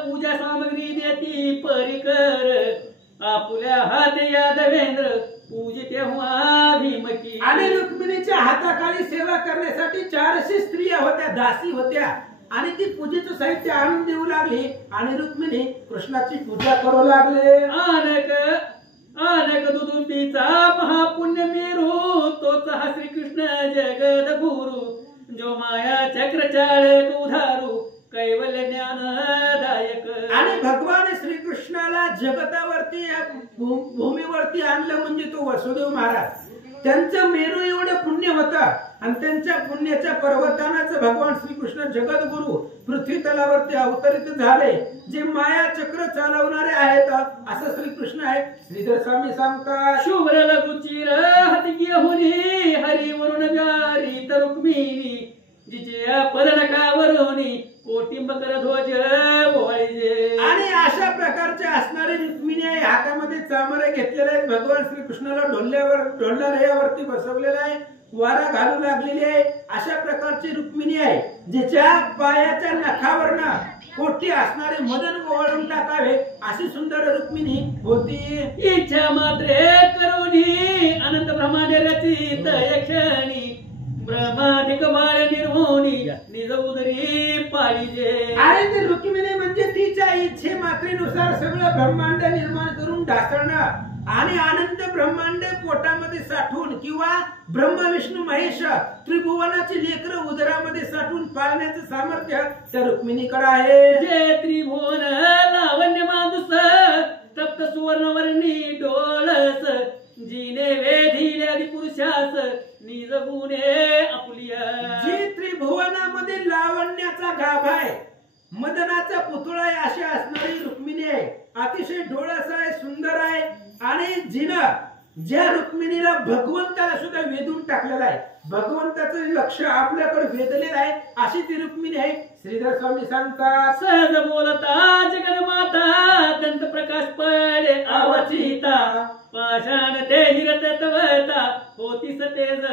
पूजा सामग्री देती परिकर आपुल्या हाते यादवेंद्र पूजे तेव्हा भीमकी. आणि रुक्मिणीच्या हाताखाली सेवा करण्यासाठी 400 स्त्रिया होत्या, दासी होत्या, आणि ती पूजेचं साहित्य आणून देऊ लागली, आणि रुक्मिणी कृष्णाची पूजा करू लागले. आनक दुदुंबीचा महापुण्य मेरू तोच हा श्रीकृष्ण जगद गुरु जो माया चक्र चाळक उधारू कैवल्य ज्ञानदायक. आणि भगवान श्रीकृष्णाला जगतावरती भूमीवरती आणलं म्हणजे तो वसुदेव महाराज. त्यांचं मेरू एवढं पुण्य होतं, आणि त्यांच्या पुण्याच्या पर्वतानाच भगवान श्रीकृष्ण जगद्गुरु पृथ्वी तलावरती अवतरित झाले, जे माया चक्र चालवणारे आहेत, असं श्रीकृष्ण आहे. श्रीधर स्वामी सांगतात, शुभ्र लघुचिर हाती घेऊनी हरी वरुण जारी रुक्मिणी जिचे पदनकावरुनी कोटिंबकर ध्वज ओळीजे. आणि अशा प्रकारचे असणारे रुक्मिणी आहे. हातामध्ये चामरे घेतलेले आहेत, भगवान श्रीकृष्णाला ढोलऱ्यावरती बसवलेला आहे, वारा घालू लागलेली आहे, अशा प्रकारची रुक्मिणी आहे, जिच्या पायाच्या नखावरनं कोटी असणारे मदन ओवाळून टाकावे अशी सुंदर रुक्मिणी होती. इच्छा मात्रे करुणी अनंत ब्रह्मांड रचित यक्षणी ब्रह्माधिक बाळ निर्मोनी निज उदरी पाळीजे. अरे ती रुक्मिणी म्हणजे तिच्या इच्छे मात्रेनुसार सगळं ब्रह्मांड निर्माण करून ढासळणं आणि अनंत ब्रह्मांड पोटामध्ये साठवून किंवा ब्रह्म विष्णू महेश त्रिभुवनाची लेकरं उदरामध्ये साठवून पाळण्याचं सामर्थ्य त्या रुक्मिणीकडे आहे. जे त्रिभुवन लावण्य मांदुस तप्त सुवर्णवर्णी डोळस जिने वेधिले आदि पुरुषास निज गुणे आपुलिया. जी त्रिभुवनामध्ये लावण्याचा गाभा आहे, मदनाचा पुतळा आहे, अशी असणारी रुक्मिणी आहे. अतिशय डोळस आहे, सुंदर आहे आणि जिनं ज्या रुक्मिणीला भगवंताला सुद्धा वेधून टाकलेला आहे, भगवंताचं लक्ष आपल्याकडे वेधलेलं आहे, अशी ती रुक्मिणी आहे. श्रीधर स्वामी सांगतात, सहज बोलता जगन्माता दंत प्रकाश पडे अवचिता पाषाण ते हिरत तवता होती सतेज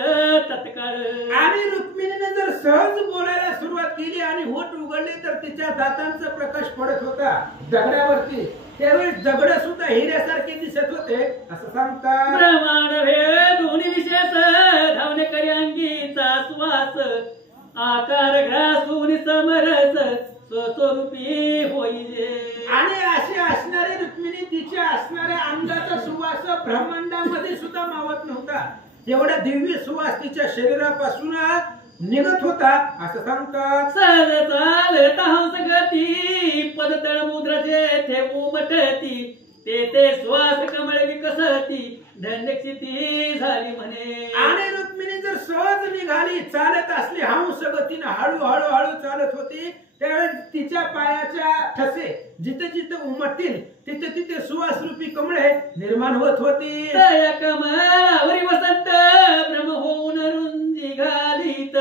तत्काळ. आणि रुक्मिणीने जर सहज बोलायला सुरुवात केली आणि होठ उघडले तर तिच्या दातांचा प्रकाश पडत होता दगडावरती, त्यावेळी दगड सुद्धा हिऱ्यासारखे दिसत होते असं सांगतात. ब्रह्मांड दोन्ही विशेष धावणे करी अंगीचा सुवास आकार घासून समरस स्वस्वरूपी होईले. आणि अशी असणारी रुक्मिणी तिच्या असणाऱ्या अंगाचा सुवास ब्रह्मांडामध्ये सुद्धा मावत नव्हता, एवढा दिव्य सुवास तिच्या शरीरापासून निघत होता असं सांगतात. सहज चालता हंस गती पदतळ मुद्रा जेथे उमटती ते श्वास कमळ विकसती धन्य क्षिती झाली म्हणे. आणि रुक्मिणी जर सहज निघाली, चालत असली हंस गतीनं हळूहळू हळू चालत होती, त्यावेळेस तिच्या पायाच्या ठसे जिथे जिथे उमटतील तिथे तिथे सुवास रूपी कमळे निर्माण होत होती. तया कमळावरी वसंत ब्रह्म होऊन रुंदी घालीत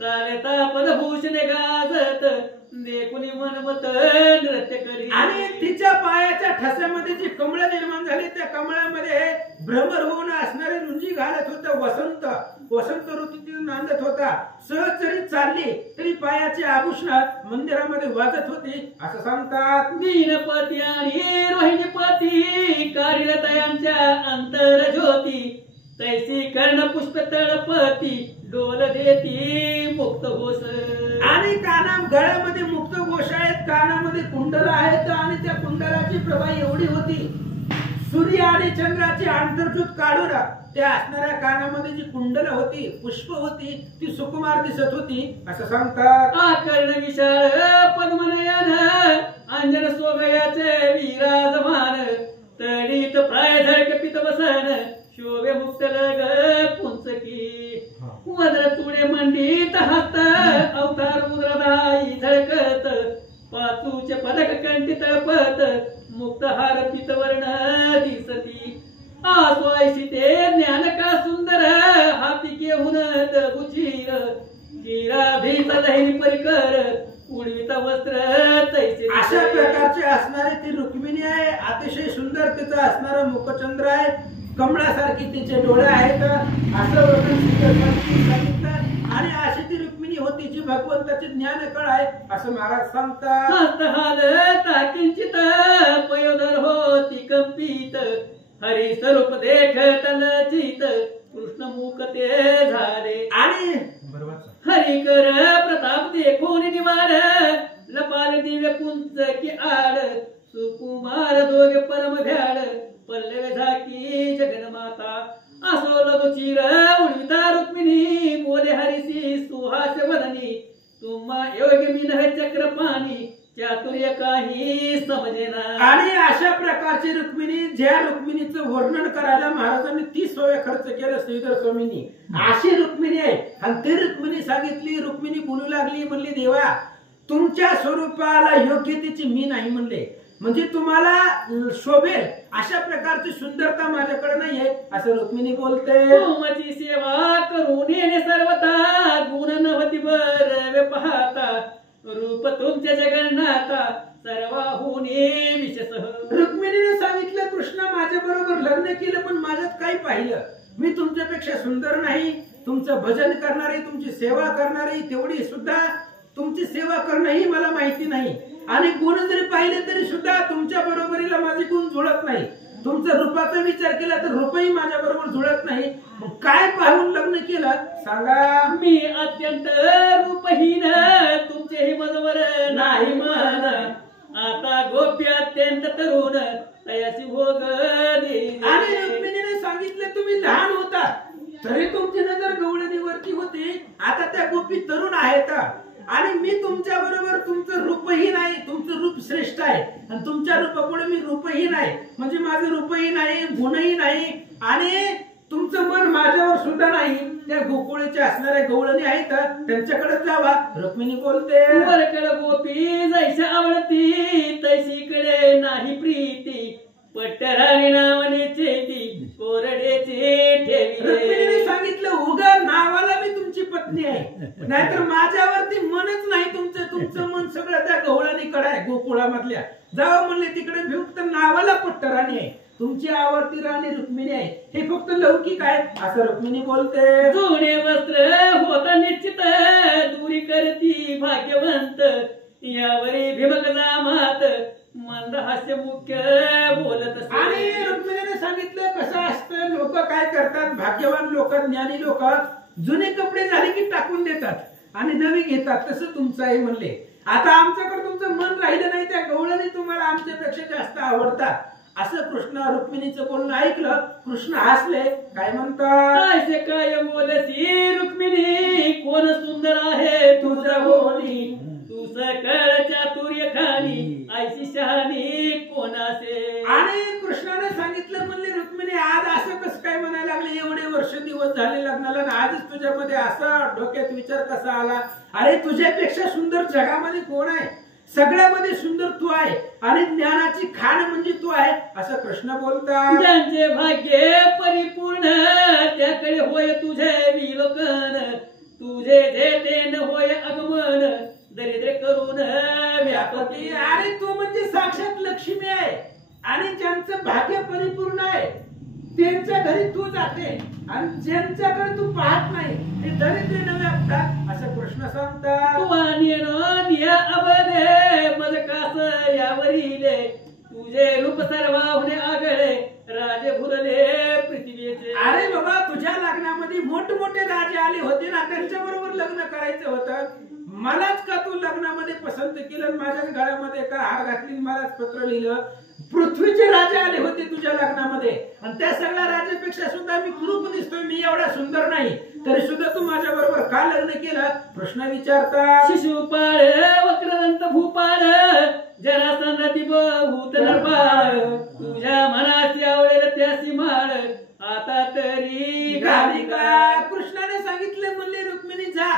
चालता पदभूषणे गाजत देखुनी मनमत नृत्य करी. आणि तिच्या पायाच्या ठस्यामध्ये जी कमळं निर्माण झाली त्या कमळामध्ये भ्रमर होऊन असणारे रुंजी घालत होतं. वसंत ऋतूतील नांदत होता. सहचरीत चालली तरी पायाची आभूषण मंदिरामध्ये वाजत होती असं सांगतात. दीनपती आणि रोहिणीपती कार्यरत आमच्या अंतर ज्योती तैसी कर्ण पुष्प तळपती डोल देती मुक्त घोष. आणि गळ्यामध्ये मुक्त घोष आहेत, कानामध्ये कुंडल आहेत आणि त्या कुंडलाची प्रभा एवढी होती, सूर्य आणि चंद्राची आंतरज्योत काढून त्या असणाऱ्या कानामध्ये जी कुंडल होती, पुष्प होती, ती सुकुमार दिसत होती असं सांगतात. आकर्ण विशाळ पद्मनयन अंजन सोगयाचे विराजमान तडीत प्राय धडकपित बसन शोभे मुक्त लग पुंचकी वज्र तुडे मंडित हस्त अवतार उद्रदाई झळकत पाचूचे पदक कंठी तळपत मुक्त हार पितवर्ण दिसती आसवायशी ते ज्ञान का सुंदर हाती घेऊन दगुचीर गिरा भीत लहिरी परिकर उडविता वस्त्र तैसे. अशा प्रकारचे असणारी ती रुक्मिणी आहे. अतिशय सुंदर तिचं असणारं मुखचंद्र आहे, कमळासारखी तिचे डोळे आहेत असं वर्णन सांगितलं. आणि अशी ती रुक्मिणी होती जी भगवंताची ज्ञान कळ आहे असं महाराज सांगतात. हस्तहालता किंचित पयोधर होती कंपित हरी स्वरूप देखत लचित कृष्ण मुख ते झाले. आणि हरी कर प्रताप देखून निवार लपाल दिव्य कुंच की आड सुकुमार दोघे परम भ्याड पल्लव झाकी जगन्माता असो लघुचिर उडविता रुक्मिणी बोले हरिसी सुहास वदनी तुम्हा योग्य मिनह चक्रपाणी चातुर्य काही समजेना. आणि अशा प्रकारची रुक्मिणी, ज्या रुक्मिणीचं वर्णन करायला महाराजांनी 30 वेळा खर्च केलं श्रीधर स्वामींनी, अशी रुक्मिणी आहे. आणि ती रुक्मिणी सांगितली, रुक्मिणी बोलू लागली, म्हणली देवा तुमच्या स्वरूपाला योग्य तिची मी नाही म्हणले, म्हणजे तुम्हाला शोभेल अशा प्रकारची सुंदरता माझ्याकडे नाहीये असं रुक्मिणी बोलते. तुमची सेवा करून येणे सर्वता गुण नव्हती बर पाहता रूप तुमच्या जगन्नाथा सर्वाहुनी विशेष. रुक्मिणीने सांगितलं कृष्ण माझ्या बरोबर लग्न केलं पण माझ्यात काय पाहिलं? मी तुमच्यापेक्षा सुंदर नाही, तुमचं भजन करणारी, तुमची सेवा करणारी, तेवढी सुद्धा तुमची सेवा करणं ही मला माहिती नाही. आणि गुण जरी पाहिले तरी सुद्धा तुमच्या बरोबरीला माझे गुण जुळत नाही. तुमचा रूपाचा विचार केला तर रूपही माझ्या बरोबर जुळत नाही. मग काय पाहून लग्न केलं सांगा? मी अत्यंत रूपहीन, तुमचेही बरोबर नाही मन. आता गोपी अत्यंत तरुण, तयाची भोग देईन. आणि रुक्मिणीने सांगितलं तुम्ही लहान होता तरी तुमची नजर गवळणीवरती होती. आता त्या गोपी तरुण आहेत आणि मी तुमच्या बरोबर, तुमचं रूपही नाही, तुमचं रूप श्रेष्ठ आहे आणि तुमच्या रूपापुढे मी रूपही नाही, म्हणजे माझं रूपही नाही, गुणही नाही आणि तुमचं मन माझ्यावर सुद्धा नाही. त्या गोकुळीचे असणारे गवळणी आहेत त्यांच्याकडे जावा. रुक्मिणी बोलते, वरकड गोपी जैसे आवडती, तैसीकडे नाही प्रीती. पट्टराणी नावाने चेती, कोरडेचे ठेवी. रुक्मिणीने सांगितलं उगा नावाला मी तुमची पत्नी आहे, नाहीतर माझ्यावरती मनच नाही तुमचं. तुमचं मन सगळं त्या गवळणीकडे आहे, गोकुळामधल्या. जावं म्हणले तिकडे फक्त नावाला पट्टराणी आहे. तुमची आवडती राणी रुक्मिणी आहे, हे फक्त लौकिक आहे असं रुक्मिणी बोलते. जुने वस्त्र होता निश्चित, दुरी करती भाग्यवंत. यावरी भीमक जामात, मंद हास्य मुख्य बोलत असे. आणि रुक्मिणीने सांगितलं कसं असतं, लोक काय करतात, भाग्यवान लोक, ज्ञानी लोक जुने कपडे झाले की टाकून देतात आणि नवी घेतात. तसं तुमचं आहे म्हणले. आता आमच्याकडे तुमचं मन राहिलं नाही, त्या गवळणी तुम्हाला आमच्यापेक्षा जास्त आवडतात असं कृष्ण रुक्मिणीचं बोलणं ऐकलं. कृष्ण हसले. काय म्हणतात? काय बोलती रुक्मिणी, कोण सुंदर आहे तुझं बोली. तू सकळ चातुर्य खाणी, ऐशी शहाणी कोण असे. आणि कृष्णाने सांगितलं म्हणले रुक्मिणी आज असं कसं काय म्हणायला लागले? एवढे वर्ष दिवस झाले लग्नाला, आजच तुझ्यामध्ये असा डोक्यात विचार कसा आला? अरे तुझ्यापेक्षा सुंदर जगामध्ये कोण आहे? सगळ्यामध्ये सुंदर तू आहे आणि ज्ञानाची खाण म्हणजे तू आहे असं कृष्ण बोलतात. ज्यांचे भाग्य परिपूर्ण, त्याकडे होय तुझे विलोकन. तुझे जेतेन होय आगमन, दरिद्र करून व्यापती. अरे तू म्हणजे साक्षात लक्ष्मी आहे आणि ज्यांचं भाग्य परिपूर्ण आहे त्यांच्या घरी तू जाते आणि ज्यांच्याकडे तू पाहत नाही ते दरिद्र न व्यापतात असं कृष्ण सांगतात. तू निया अबले मज कास यावरीले. तुझे रूप सर्वाहुने आगळे, राजे भुरले पृथ्वीचे. अरे बाबा तुझ्या लग्नामध्ये मोठमोठे राजे आले होते ना, त्यांच्या बरोबर लग्न करायचं होतं. मलाच का तू लग्नामध्ये पसंत केलं, माझ्याच गळ्यामध्ये का हार घातली, मलाच पत्र लिहिलं. पृथ्वीचे राजे आले होते तुझ्या लग्नामध्ये आणि त्या सगळ्या राजापेक्षा सुद्धा मी कुरूप दिसतोय, मी एवढा सुंदर नाही, तरी सुद्धा तू माझ्या बरोबर का लग्न केलं? कृष्ण विचारतात. शिशुपाळ वक्रदंत भूपाळ, जरासंध दिबहूत नरबाळ. तुझ्या मनाची आवडेल त्यासी माळ, आता तरी घाली का. कृष्णाने सांगितले म्हणले रुक्मिणी जा,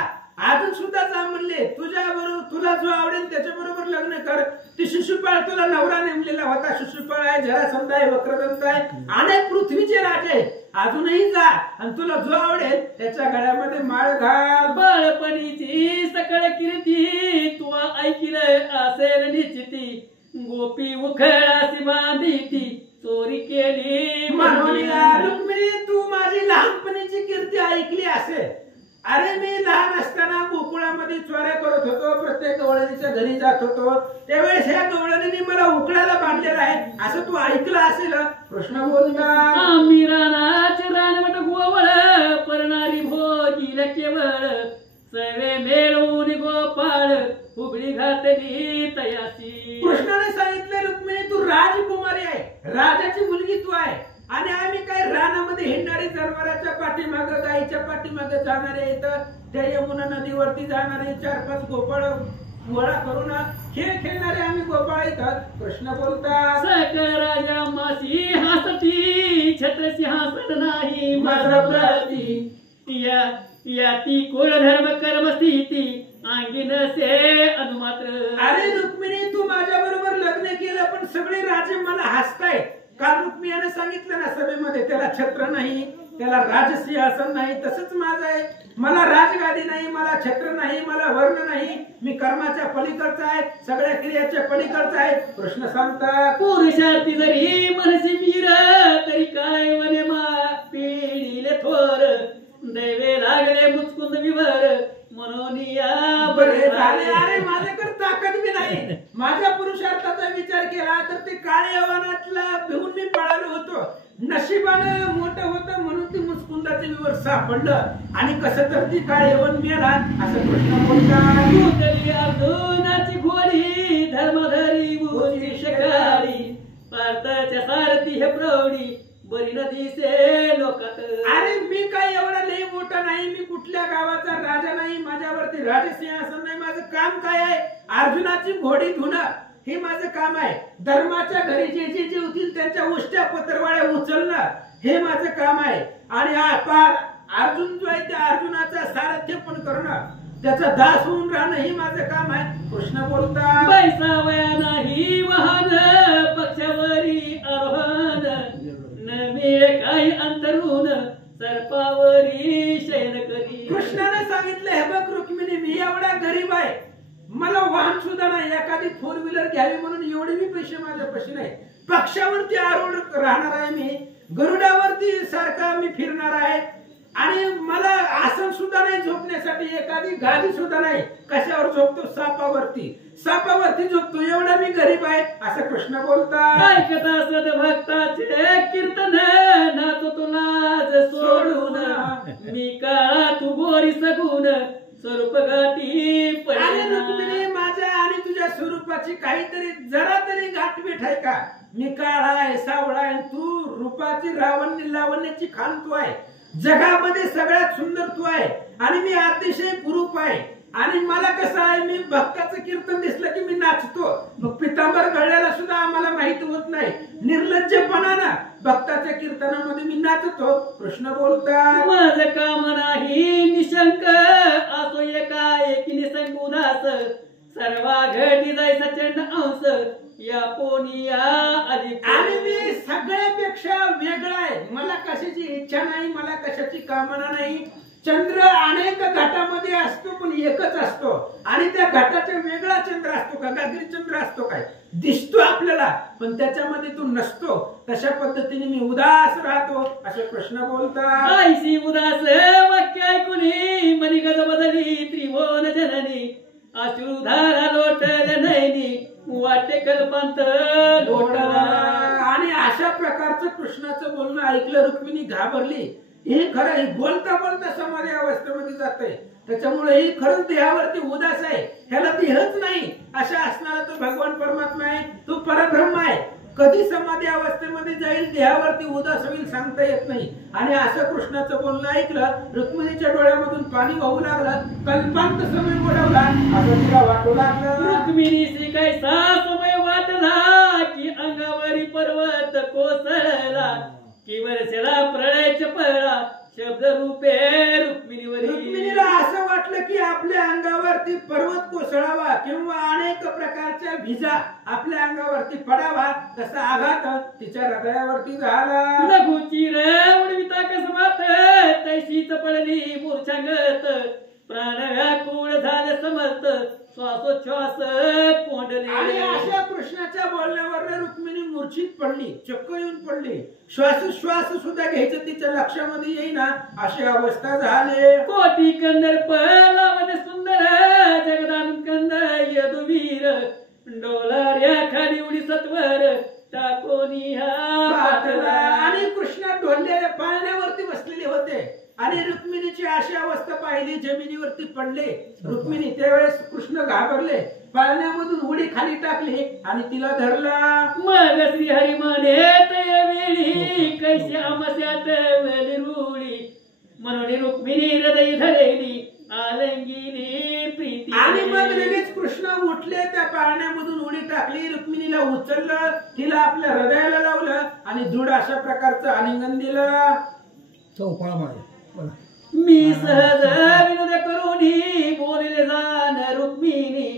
अजून सुद्धा जा म्हणले. तुझ्या बरोबर तुला जो आवडेल त्याच्या बरोबर लग्न कर. ती शिशुपाळ तुला नवरा नेमलेला होता. शिशुपाळ आहे, जरासंध आहे, वक्रदंत आहे, अनेक पृथ्वीचे राजे. अजूनही जा आणि तुला जो आवडेल त्याच्या गळ्यामध्ये माळ घाल. बाळपणीची सकळ कीर्ती, तू ऐकिल असेल निश्चिती. गोपी उखळासी बांधिती, चोरी केली म्हणूया. रुक्मिणी तू माझी लहानपणीची कीर्ती ऐकली असेल. अरे मी लहान असताना गोकुळामध्ये चोऱ्या करत होतो, प्रत्येक गवळणीच्या घरी जात होतो. त्यावेळेस ह्या गवळणीने मला उकळायला बांधलेला आहे असं तू ऐकलं असेल. कृष्ण बोलतात. आम्ही रानाचे रानवट गोवळ, परणारी भोगील केवळ. सवे मिळवून गोपाळ, उघडी घातली तयासी. कृष्णाने सांगितलं रुक्मिणी तू राजकुमारी आहे, राजाची मुलगी तू आहे आणि आम्ही काय रानामध्ये हिंडणारे, जनावराच्या पाठीमाग, गाईच्या पाठीमाग जाणारे आहेत, त्या यमुना नदीवरती जाणारे 4-5 गोपाळ गोळा करून खेळ खेळणारे आम्ही गोपाळ येतात. कृष्ण बोलतात. सकळ राजा मासी हासती, छत्र सिंहासन नाही माझा प्रती. या ती कुळ धर्म कर्म स्थिती, अंगीन से अनुमात्र. अरे रुक्मिणी तू माझ्या बरोबर लग्न केलं पण सगळे राजे मला हसतायत. कारण रुक्मिणीने सांगितलं ना सभेमध्ये त्याला छत्र नाही, त्याला राजसिंहासन नाही. तसंच माझं आहे, मला राजगादी नाही, मला छत्र नाही, मला वर्ण नाही, मी कर्माच्या पलीकडचा आहे, सगळ्या क्रियाच्या पलीकडचा आहे. कृष्ण सांगतात. पुरुषार्थी जरी मनसी वीर, अर्जुनातला भिवून मी पळालो होतो. नशिबानं मोठं होतं म्हणून ती मुचकुंदाचे विवर सापडलं आणि कसं तर ती काय येऊन मेला असं कृष्ण बोलतात. भूतली अर्जुनाची घोडी धर्मधारी भूती शकाळी पार्थाच्या सारथी हे प्रौढी बरी नदी से लोकात. अरे मी काय एवढा लई मोठा नाही, मी कुठल्या गावाचा राजा नाही, माझ्यावरती राजसिंहासन नाही. माझं काम काय आहे? अर्जुनाची घोडी धुणं हे माझं काम आहे. धर्माच्या घरी जे जे जे होतील त्यांच्या उष्ट्या पत्रवाळ्या उचलणं हे माझं काम आहे. आणि अर्जुन जो आहे त्या अर्जुनाचा सारथ्य पण करणं, त्याचा दास होऊन राहणं हे माझं काम आहे. कृष्ण बोलतात बैसावया नाही वाहन पक्षावरी आरोहण न मिळे काही अंतरून सर्पावरी शयन करी. कृष्णाने सांगितलं हे बघ रुक्मिणी, मी एवढा गरीब आहे, मला वाहन सुद्धा नाही, एखादी 4 व्हीलर घ्यावी म्हणून एवढे मी पैसे माझ्यापाशी नाही. पक्षावरती आरूढ राहणार आहे मी, गरुडावरती सारखा मी फिरणार आहे आणि मला आसन सुद्धा नाही झोपण्यासाठी, एखादी गादी सुद्धा नाही. कशावर झोपतो? सापावरती झोपतो. एवढा मी गरीब आहे असं कृष्ण बोलतात. ऐकत असत भक्ताचे कीर्तन नाचो तुला सोडून मी काळा तू गोरी सगुण स्वरूप गाठी पडली. माझ्या आणि तुझ्या स्वरूपाची काहीतरी जरा तरी गाठभेट आहे का? मी काळा आहे, सावळा आहे, तू रूपाची लावण्याची खान तू आहे, जगामध्ये सगळ्यात सुंदर तू आहे आणि मी अतिशय कुरूप आहे. आणि मला कसं आहे, मी भक्ताचं कीर्तन दिसलं की मी नाचतो. मग पितांबर गळल्याला सुद्धा आम्हाला माहिती होत नाही. निर्लज्जपणानं भक्ताच्या कीर्तनामध्ये मी नाचतो. कृष्ण बोलतात माझं काम नाही निशंक असो एकी निसंग उदास सर्वा घटी जायचा चंड अंश या पोनिया आणि मी सगळ्यापेक्षा वेगळा आहे. मला कशाची इच्छा नाही, मला कशाची कामना नाही. चंद्र अनेक घाटामध्ये असतो पण एकच असतो आणि त्या घाटाचा वेगळा चंद्र असतो का? गागरी चंद्र असतो काय? दिसतो आपल्याला पण त्याच्यामध्ये तो नसतो. तशा पद्धतीने मी उदास राहतो असं कृष्ण बोलतात. आईशी उदास वाक्य ऐकुनी मनी गज बदली त्रिभुवन जननी अश्रुधारा लोटल नयनी वाटे कल्पांत लोटला. आणि अशा प्रकारचं कृष्णाचं बोलणं ऐकलं रुक्मिणी घाबरली. हे खरं, हे बोलता बोलता समाधी अवस्थेमध्ये जाते, त्याच्यामुळे ही खरंच देहावरती उदास आहे, ह्याला देहच नाही. अशा असणारा तो भगवान परमात्मा आहे, तो परब्रह्म आहे. कधी समाधी अवस्थेमध्ये जाईल, देहावरती उदास होईल सांगता येत नाही. आणि असं कृष्णाचं बोलणं ऐकलं, रुक्मिणीच्या डोळ्यामधून पाणी वाहू लागलं. कल्पांत समय बुडवला असं तिला वाटू लागलं. रुक्मिणीशी कैसा समय वाटला की अंगावरी पर्वत कोसळला की वर्षला प्रळयच पळला शब्द रूपे रुक्मिणीला असं वाटलं की आपल्या अंगावरती पर्वत कोसळावा किंवा अनेक प्रकारच्या भिजा आपल्या अंगावरती पडावा, तसा आघात तिच्या हृदयावरती झाला. लघुची उडविता कसमात तैशीच पडली मूर्छांगत प्राण व्याकुळ झाले समर्थ श्वासोच्छ्वास कोंडले. आणि अशा कृष्णाच्या बोलण्यावर रुक्मिणी मूर्छित पडली, चक्क येऊन पडली. श्वासोच्छ्वास सुद्धा घ्यायचं तिच्या लक्षामध्ये येईना अशी अवस्था झाली. कोटी कंदर्प लावणे सुंदर जगदानंद यदुवीर डोलार्या खाली उडी सत्वर टाकोनी आणि कृष्ण ढोललेल्या पाळण्यावरती बसलेले होते आणि रुक्मिणीची अशी अवस्था पाहिली, जमिनीवरती पडले. रुक्मिणी त्यावेळेस कृष्ण घाबरले, पाळण्यामधून उडी खाली टाकली आणि तिला धरला. मग श्रीहरी म्हणे वेळी कैशी आमस्यात वेली रुळी म्हणून रुक्मिणी हृदय धरेली आलंगिनी प्रीती. आणि मग लगेच कृष्ण उठले, त्या पाळण्यामधून उडी टाकली, रुक्मिणीला उचललं, तिला आपल्या हृदयाला लावलं आणि दृढ अशा प्रकारचं आलिंगन दिलं. चौपाळ मारे मी सहज विनोद करून बोलले जाण रुक्मिणी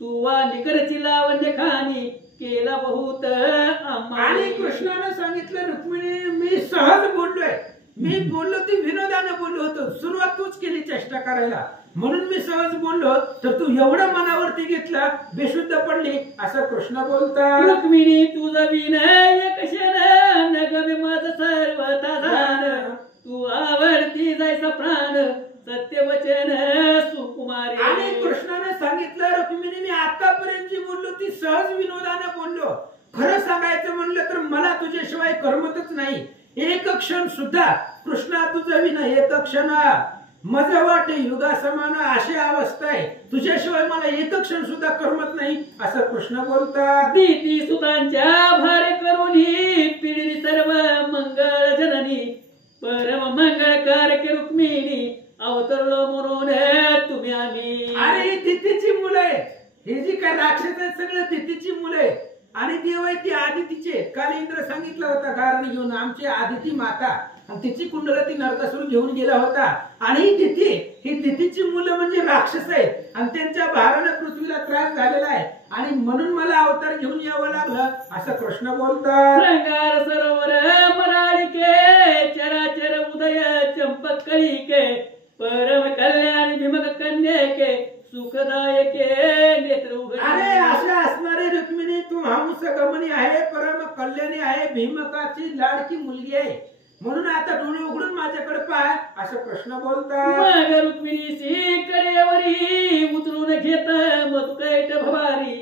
तू वालिकरची लावण्य खाणी केला बहुत. आणि कृष्णाने सांगितलं रुक्मिणी मी सहज बोललोय, मी बोललो ती विनोदाने बोललो होतो, सुरुवात तूच केली चेष्टा करायला म्हणून मी सहज बोललो, तर तू एवढं मनावरती घेतला, बेशुद्ध पडली असं कृष्ण बोलतात. रुक्मिणी तुझा विनय कशाने नगमे माझं सर्वता झालं तू आवडती जायचा प्राण सत्यवचन सुकुमारी. आणि कृष्णाने सांगितलं रुक्मिणी मी आतापर्यंत जी बोललो ती सहज विनोदाने बोललो, खरं सांगायचं म्हणलं तर करमतच नाही. एक क्षण सुद्धा कृष्णा तुझं विना एक क्षण मज वाटे युगा समान अशी अवस्था आहे. तुझ्याशिवाय मला एक क्षण सुद्धा करमत नाही असं कृष्ण बोलतात. दिती सुतांच्या भार करुनी पिढी सर्व मंगळ जननी परम मंगळकारक रुक्मिणी अवतरलो म्हणून तुम्ही आम्ही. अरे ही तिथीची मुलं आहे. हे जी काय राक्षस आहेत सगळं तिथीची मुलं आहे. आणि देव आहे ती आदितीचे. काल इंद्र सांगितलं होता कारण घेऊन आमची आदिती माता आणि तिची कुंडल ती नरकासूर घेऊन गेला होता. आणि ही तिथीची मुलं म्हणजे राक्षस आहेत आणि त्यांच्या भारानं पृथ्वीला त्रास झालेला आहे आणि म्हणून मला अवतार घेऊन यावं लागलं असं कृष्ण बोलतात. श्रृंगार सरोवर मराळिके चराचर उदय चंपक कळिके परम कल्याण भीमक कन्यके सुखदायके नेत्र उघडे. अरे अशा असणारे रुक्मिणी तू हंस गमनी आहे परम कल्याणी आहे भीमकाची लाडकी मुलगी आहे म्हणून आता डोळे उघडून माझ्याकडे पाय असं कृष्ण बोलतात. मग रुक्मिणीची कडेवरी उतरून घेत मधुकैट भवारी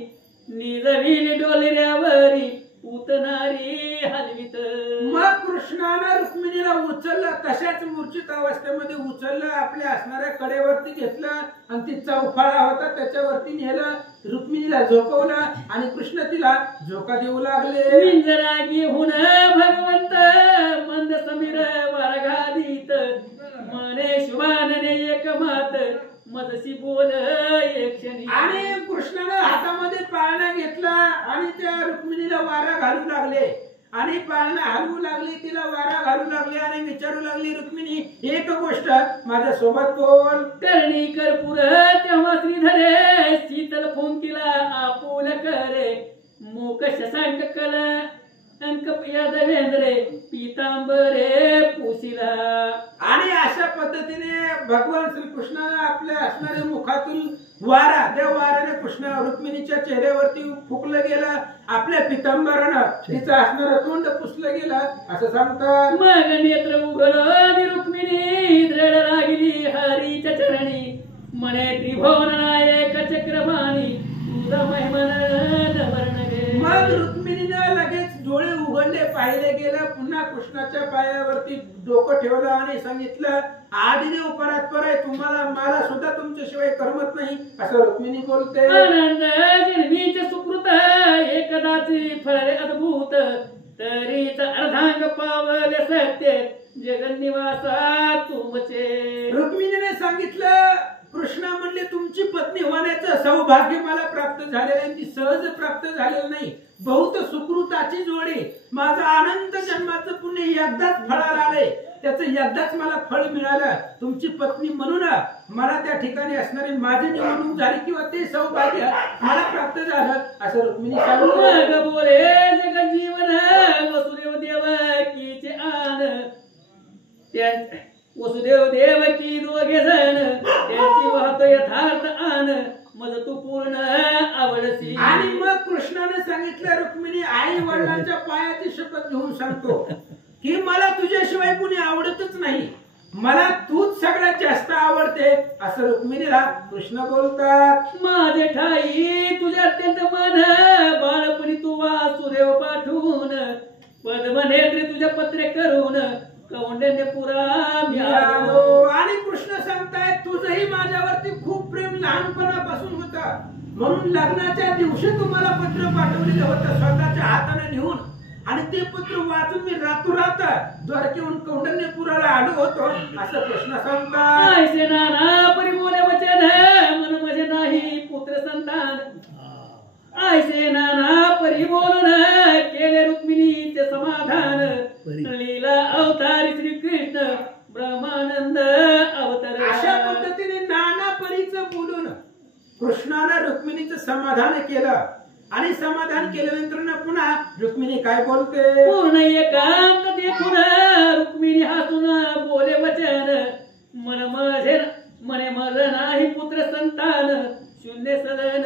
निजविली डोलऱ्यावरी उतनारी हलवित. मग कृष्णानं रुक्मिणीला उचललं तशाच मूर्छित अवस्थेमध्ये उचललं आपल्या असणाऱ्या कडेवरती घेतलं आणि ती चौफाळा होता त्याच्यावरती नेलं रुक्मिणीला झोपवलं आणि कृष्ण तिला झोका देऊ लागले. विंजरा घेऊन भगवंत मंद समीर वारघादीत मने शुभानने एक मात मदसी बोल एक क्षणी. आणि कृष्णानं हातामध्ये पाळणा घेतला आणि त्या रुक्मिणीला वारा घालू लागले आणि पाळणा हलवू लागले तिला वारा घालू लागले आणि विचारू लागली रुक्मिणी एक गोष्ट माझ्या सोबत बोल. करणी कर्पूर तेव्हा श्रीधरे शीतल फोंकीला आपुल करे मूक शशांक कल अंक यादवेंद्रे पीतांबरे पुसिला. आणि अशा पद्धतीने भगवान श्रीकृष्णाने आपल्या असणाऱ्या मुखातून वारा त्या वाऱ्याने कृष्ण रुक्मिणीच्या चेहऱ्यावरती फुकलं गेलं. आपल्या पितांबरानं तिचं असणारं तोंड पुसलं गेलं असं सांगतात. मग नेत्र उघडली रुक्मिणी दृढ लागली हरीच्या चरणी मने त्रिभुवन नायक चक्रपाणी तुझा महिमन वर्णन गे. मग रुक्मिणीनं लगेच डोळे उघडले पाहिले गेलं पुन्हा कृष्णाच्या पायावरती डोकं ठेवलं आणि सांगितलं आदिदेव परात्पर आहे तुम्हाला मला सुद्धा तुमच्याशिवाय करमत नाही असं रुक्मिणी बोलते. आनंद जन्मीचे सुकृत एकदाची फळे अद्भुत तरीच अर्धांग पावले सत्य जगन्निवासा तुमचे. रुक्मिणीने सांगितलं कृष्ण म्हणले तुमची पत्नी होण्याचं सौभाग्य मला प्राप्त झालेलं आहे. ती सहज प्राप्त झालेलं नाही बहुत सुकृताची जोडी. माझं अनंत जन्माचं पुण्य एकदाच फळाला आले त्याचं एकदाच मला फळ मिळालं. तुमची पत्नी म्हणून मला त्या ठिकाणी असणारी माझी निवडणूक झाली किंवा ते सौभाग्य मला प्राप्त झालं असं रुक्मिणी सांगतो. बोले जग जीवन वसुदेव देवकीचे आन वसुदेव देवकी दोघे जण त्यांची वाहत यथार्थ आन मज तू पूर्ण आवडसी. आणि मग कृष्णाने सांगितलं रुक्मिणी आई वडिलांच्या पायाची शपथ घेऊन सांगतो की मला तुझ्याशिवाय कुणी आवडतच नाही मला तूच सगळ्यात जास्त आवडते असं रुक्मिणीला कृष्ण बोलतात. माझे ठाई तुझ्या अत्यंत मन बाळपणी तू वासुदेव पाठवून पद्मनेत्री तुझ्या पत्रे करून कौंडन्य पुरा मी आलो. आणि कृष्ण सांगतायत तुझंही माझ्यावरती खूप प्रेम लहानपणापासून होतं म्हणून लग्नाच्या दिवशी तुम्हाला पत्र पाठवलेलं होतं स्वतःच्या हाताने लिहून आणि ते पत्र वाचून मी रातोरात द्वारकेहून कौंडन्यपुराला आलो होतो असं कृष्ण सांगतात. ऐसे नाना परिमोले वचन मन माझे नाही पुत्र संतान ऐसे नाना परी बोलून केले रुक्मिणीचे समाधान लीला अवतारी श्री कृष्ण ब्रह्मानंद अवतार. अशा पद्धतीने नाना परीचं बोलून कृष्णाला रुक्मिणीचं समाधान केलं आणि समाधान केल्यानंतर पुन्हा रुक्मिणी काय बोलते. पूर्ण एकांत देखून रुक्मिणी हातून बोले वचन मन माझे मने माझ नाही पुत्र संतान शून्य सदन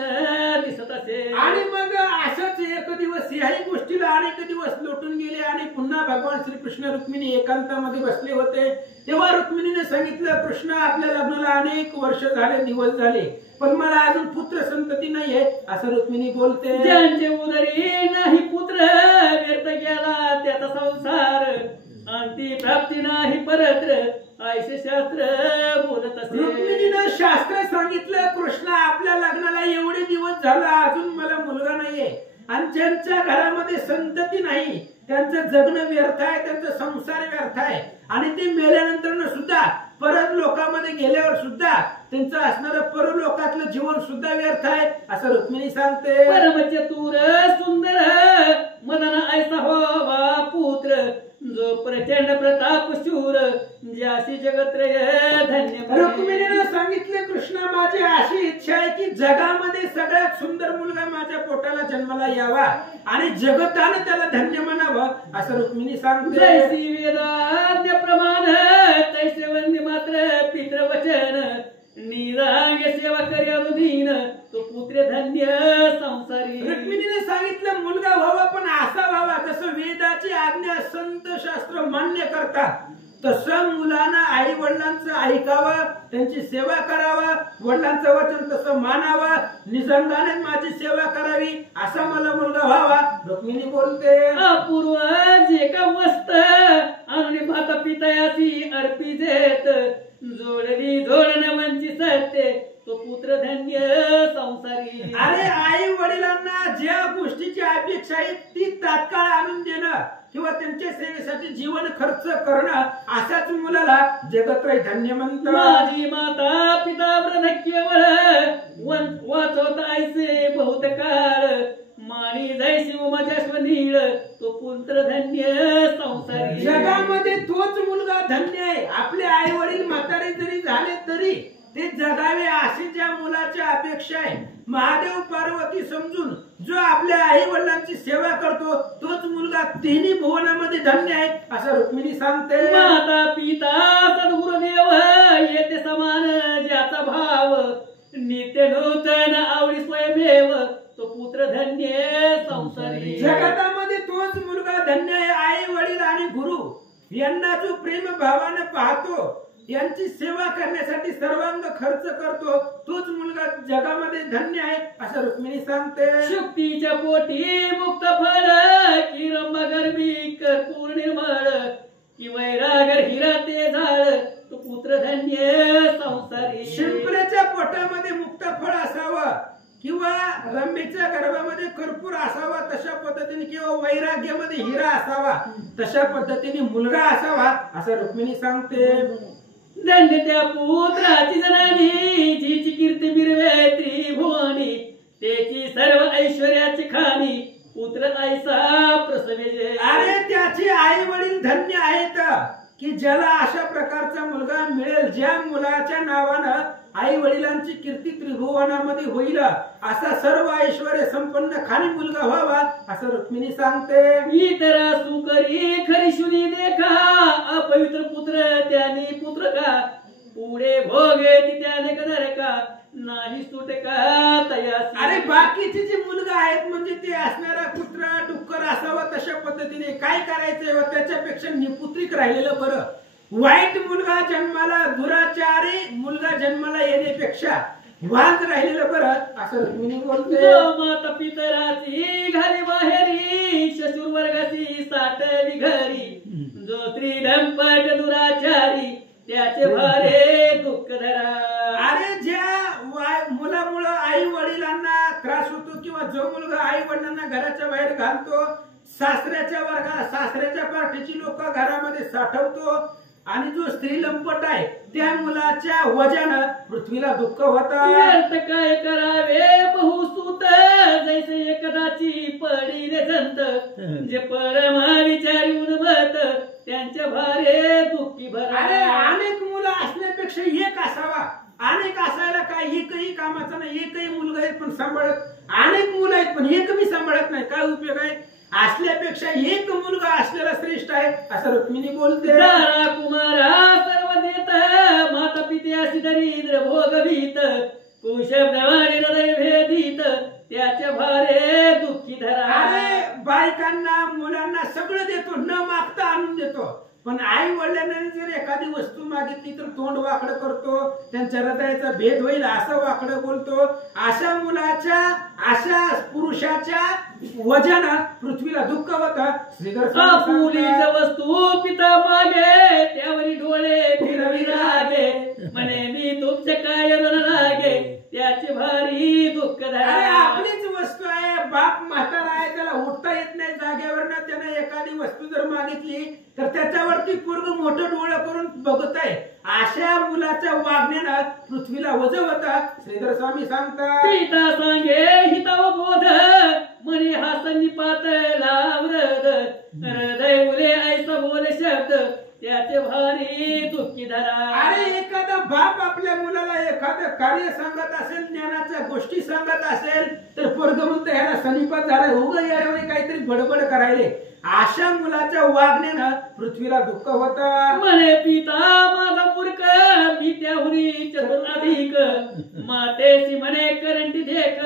दिसत असे. आणि मग असंच एक दिवस याही गोष्टीला अनेक दिवस लोटून गेले आणि पुन्हा भगवान श्रीकृष्ण रुक्मिणी एकांतामध्ये बसले होते. तेव्हा रुक्मिणीने सांगितलं कृष्ण आपल्या लग्नाला अनेक वर्ष झाले दिवस झाले पण मला अजून पुत्र संतती नाहीये असं रुक्मिणी बोलते. ज्यांचे उदरी नाही पुत्र व्यर्थ गेला त्याचा संसार शांती प्राप्ती नाही परत्र ऐसे शास्त्र बोलत असे. रुक्मिणीनं शास्त्र सांगितलं, कृष्ण आपल्या लग्नाला एवढे दिवस झाला अजून मला मुलगा नाहीये आणि ज्यांच्या घरामध्ये संतती नाही त्यांचं जगणं व्यर्थ आहे, त्यांचा संसार व्यर्थ आहे आणि ते मेल्यानंतर सुद्धा परत लोकांमध्ये गेल्यावर सुद्धा त्यांचं असणारं परलोकातलं जीवन सुद्धा व्यर्थ आहे असं रुक्मिणी सांगते. परम चतुर सुंदर मदन ऐसा व्हावा पुत्र जो प्रचंड प्रताप शूर ज्याशी जगत्रय धन्य. रुक्मिणीने सांगितले, कृष्ण माझी अशी इच्छा आहे की जगामध्ये सगळ्यात सुंदर मुलगा माझ्या पोटाला जन्माला यावा आणि जगताने त्याला धन्य म्हणावं असं रुक्मिणी सांगते. जैसी वेदाज्ञ प्रमाण तैसे वंदे मात्र पितृवचन निराग सेवा करी अनुदीन तो पुत्र धन्य संसारी. रुक्मिणीने सांगितलं मुलगा व्हावा पण असा व्हावा जसं वेदाची आज्ञा संत शास्त्र मान्य करतात तसं मुलांना आई वडिलांचं ऐकावं, त्यांची सेवा करावा, वडिलांचं वचन तसं मानावं, निसंगाने माझी सेवा करावी असा मला मुलगा व्हावा. रुक्मिणी बोलते, अपूर्व जे का मस्त आणि माता पितायासी अर्पी देत जोडली जोडण्या मंची सत्य तो पुत्र धन्य संसारी. अरे आई वडिलांना ज्या गोष्टीची अपेक्षा आहे ती तात्काळ आणून देणं किंवा त्यांच्या सेवेसाठी जीवन खर्च करणं अशाच मुलाला जगत्रय धन्य म्हणतात. माझी माता पिता वृद्ध केवळ वाचवत ऐसे बहुत काळ माणी जैसी उमाजाश्व नीळ तो पुत्र धन्य संसारी. जगामध्ये तोच मुलगा धन्य आहे. आपले आई वडील म्हातारे जरी झाले तरी ते जगावे अशी ज्या मुलाची अपेक्षा आहे. महादेव पार्वती समजून जो आपल्या आई वडिलांची सेवा करतो तोच मुलगा तिन्ही भुवनामध्ये धन्य आहे असं रुक्मिणी सांगते. माता पिता सद्गुरुदेव येते समान ज्याचा भाव नित्य नूतन आवडी स्वयमेव तो पुत्र धन्य संसारी. जगतामध्ये तोच मुलगा धन्य आहे. आई वडील आणि गुरु यांना जो प्रेम भावाने पाहतो, यांची सेवा करण्यासाठी सर्वांग खर्च करतो तोच मुलगा जगामध्ये धन्य आहे असं रुक्मिणी सांगते. शुक्तीच्या पोटी मुक्त फळ की रंभगर्भी कर्पूर निर्मळ की वैरागर हिरा ते झाड तो पुत्र धन्य संसारी. शिंपल्याच्या पोटामध्ये मुक्त फळ असावं किंवा रंभेच्या गर्भामध्ये कर्पूर असावा तशा पद्धतीने किंवा वैराग्यामध्ये हिरा असावा तशा पद्धतीने मुलगा असावा असं रुक्मिणी सांगते. धन्य त्या पुत्राची जननी जिची कीर्ती बिरवे त्रिभुवनी त्याची सर्व ऐश्वर्याची खाणी पुत्र ऐसा प्रसवे. अरे त्याची आई वडील धन्य आहेत की ज्याला अशा प्रकारचा मुलगा मिळेल ज्या मुलाच्या नावानं आई वडिलांची कीर्ती त्रिभुवनामध्ये होईल असा सर्व ऐश्वर्य संपन्न खाली मुलगा व्हावा असं रुक्मिणी सांगते. इतर सुकरी खरी शुनी देखा अपवित्र पुत्र त्याने पुत्र का पुढे भोगे ती त्याने कदर का नाही सुट का तयासी. अरे बाकीचे जे मुलगा आहेत म्हणजे ते असणारा कुत्रा डुक्कर असावा तशा पद्धतीने काय करायचंय त्याच्यापेक्षा निपुत्रिक राहिलेलं बरं. वाईट मुलगा जन्माला दुराचारी मुलगा जन्माला येण्यापेक्षा वाद राहिलेलं बरं असं रुक्मिणी बोलते. माता पितराची घाली बाहेरी शशूर वर्गाची साठली घरी जो स्त्री दंपट दुराचारी त्याचे भारे दुःख धरा. अरे ज्या मुलामुळं आई वडिलांना त्रास होतो किंवा जो मुलगा आई वडिलांना घराच्या बाहेर घालतो सासऱ्याच्या वर्गाला सासऱ्याच्या पार्टीची लोक घरामध्ये साठवतो आणि जो स्त्री लंपट आहे त्या मुलाच्या वजानं पृथ्वीला दुःख होतं. काय करावे बहुसूत जैसे एकदाची पडीने जंत जे परमा विचारी उन्मत त्यांच्या भारे दुःखी भरा. अरे अनेक मुलं असण्यापेक्षा एक असावा. अनेक असायला काय एकही कामाचा नाही. एकही मुलगा आहे पण सांभाळत अनेक मुलं आहेत पण एक मी सांभाळत नाही काय उपयोग आहे. असल्यापेक्षा एक मुलगा असलेला श्रेष्ठ आहे असं रुक्मिणी बोलते. कुमारा सर्व देत माता पित्याशी दरिद्र भोगवीत कुशब्दवाणी हृदय भेदित त्याच्या भारे दुःखी धरा. अरे बायकांना मुलांना सगळं देतो न मागता आणून देतो पण आई वडिलांनी जर एखादी वस्तू मागितली तर तोंड वाकडं करतो, त्यांच्या हृदयाचा भेद होईल असं वाकडं बोलतो. अशा मुलाच्या, अशा पुरुषाच्या वजनात पृथ्वीला दुःख होतं. श्रीधर स्वामी मुलीच वस्तू पिता मागे, त्यावरी डोळे फिरवी रागे, म्हणे मी तुमच्या काय लागे, त्याचे भारी दुःख अरे धरा. आपलीच वस्तू आहे, बाप म्हातारा आहे, त्याला उठता येत नाही जागेवरनं, त्याने एखादी वस्तू जर मागितली तर त्याच्यावरती पूर्ण मोठं डोळं करून बघत आहे. अशा मुलाच्या वागण्यानं पृथ्वीला वजन होता. श्रीधर स्वामी सांगतात, पिता सांगे हिताव बोध, म्हणे हासनी पातला वृद, हृदय उले ऐसा बोले शब्द, त्याचे भारी दुःखी धरा. अरे एखादा बाप आपल्या मुलाला एखादं कार्य सांगत असेल, ज्ञानाच्या गोष्टी सांगत असेल तर पोरग म्हणतो ह्याला सनिपात झालाय, उगा यावेळी काहीतरी बडबड करायले. अशा मुलाच्या वागण्यानं पृथ्वीला दुःख होतं. म्हणे पिता माझा मूर्ख, मी त्याहुनी चतुर अधिक, मातेशी म्हणे करंटी देख,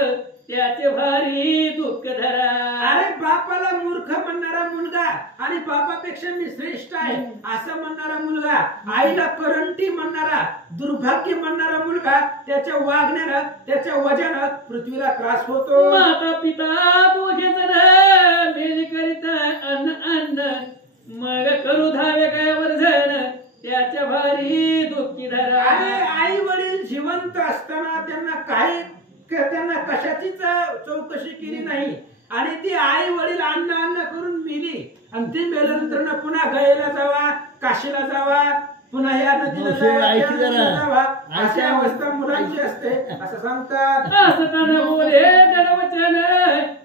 त्याचे भारी दुःख धरा. अरे बापाला मूर्ख म्हणणारा मुलगा आणि बापापेक्षा मी श्रेष्ठ आहे असं म्हणणारा मुलगा, आईला करंटी म्हणणारा, दुर्भाग्य म्हणणारा मुलगा, त्याच्या वागण्यानं, त्याच्या वजनानं पृथ्वीला त्रास होतो. माता पिता दोघे जण मेली करीत अन्न अन्न, मग करू धावे काय वर्धन, त्याच्या भारी दुःखी धरा. अरे आई वडील जिवंत असताना त्यांना कशाचीच चौकशी केली नाही आणि ती आई वडील अन्न अन्न करून मेली आणि ती मेल्यानंतर पुन्हा गयेला जावा, काशीला जावा, पुन्हा या नदीला जावा, अशी अवस्था मुलांची असते असं सांगतात. असताना बोले दडवचन,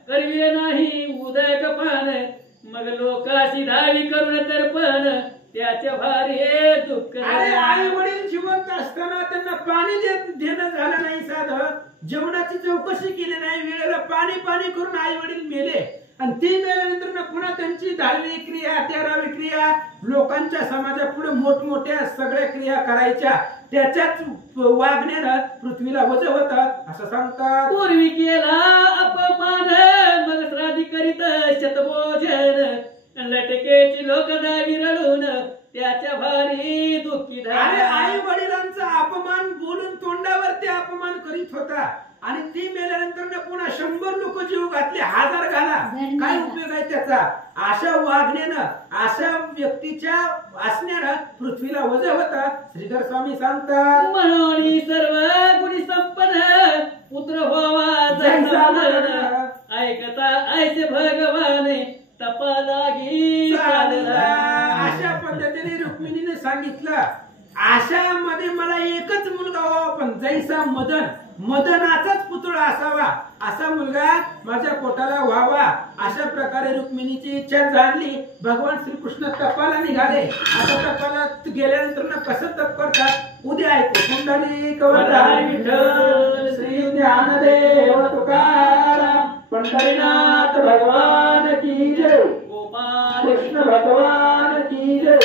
करवे नाही उदय कपान, मग लोकाशी धावी करून तर्पण, त्याच्या भारी दुःख. अरे आई वडील जिवंत असताना त्यांना पाणी देणं झालं नाही, साधं जेवणाची चौकशी केली नाही, वेळेला पाणी पाणी करून आई वडील मेले आणि ती मेल्यानंतर पुन्हा त्यांची 10वी क्रिया 13वी क्रिया लोकांच्या समाजापुढे मोठमोठ्या सगळ्या क्रिया करायच्या. त्याच्याच वागण्यानं पृथ्वीला वजन होतं असं सांगतात. पूर्वी केला अपमान, मग श्राद्धी करीत शतभोजन, लटकेची लोक दावी रडून, त्याच्या भारी दुःखी अरे धरा. आई वडिलांचा अपमान बोलून तोंडावरती अपमान करीत होता आणि ती मेल्यानंतर पुन्हा 100 लोक जीव घातले, 1000 घाला, काय उपयोग आहे त्याचा. अशा वागण्यानं, अशा व्यक्तीच्या असण्यानं पृथ्वीला वजन होता. श्रीधर स्वामी सांगतात, म्हणून सर्व गुणी संपन्न, पुत्र व्हावा जैसा मरण, ऐकता ऐसे भगवान, तपा लागी चालला. अशा पद्धतीने रुक्मिणीने सांगितलं, आशामध्ये मला एकच मुलगा व्हावा, पण जैसा मदन, मदनाचाच पुतळा असावा, असा मुलगा माझ्या पोटाला व्हावा. अशा प्रकारे रुक्मिणीची इच्छा जाणली. भगवान श्रीकृष्ण तपाला निघाले. आता तपाला गेल्यानंतर कसं तप करतात उद्या ऐकू. पुंडलिक वरदाय विठ्ठल, श्री ज्ञानदेव तुकाराम, पंढरीनाथ भगवान की जय, गोपाल कृष्ण भगवान की जय.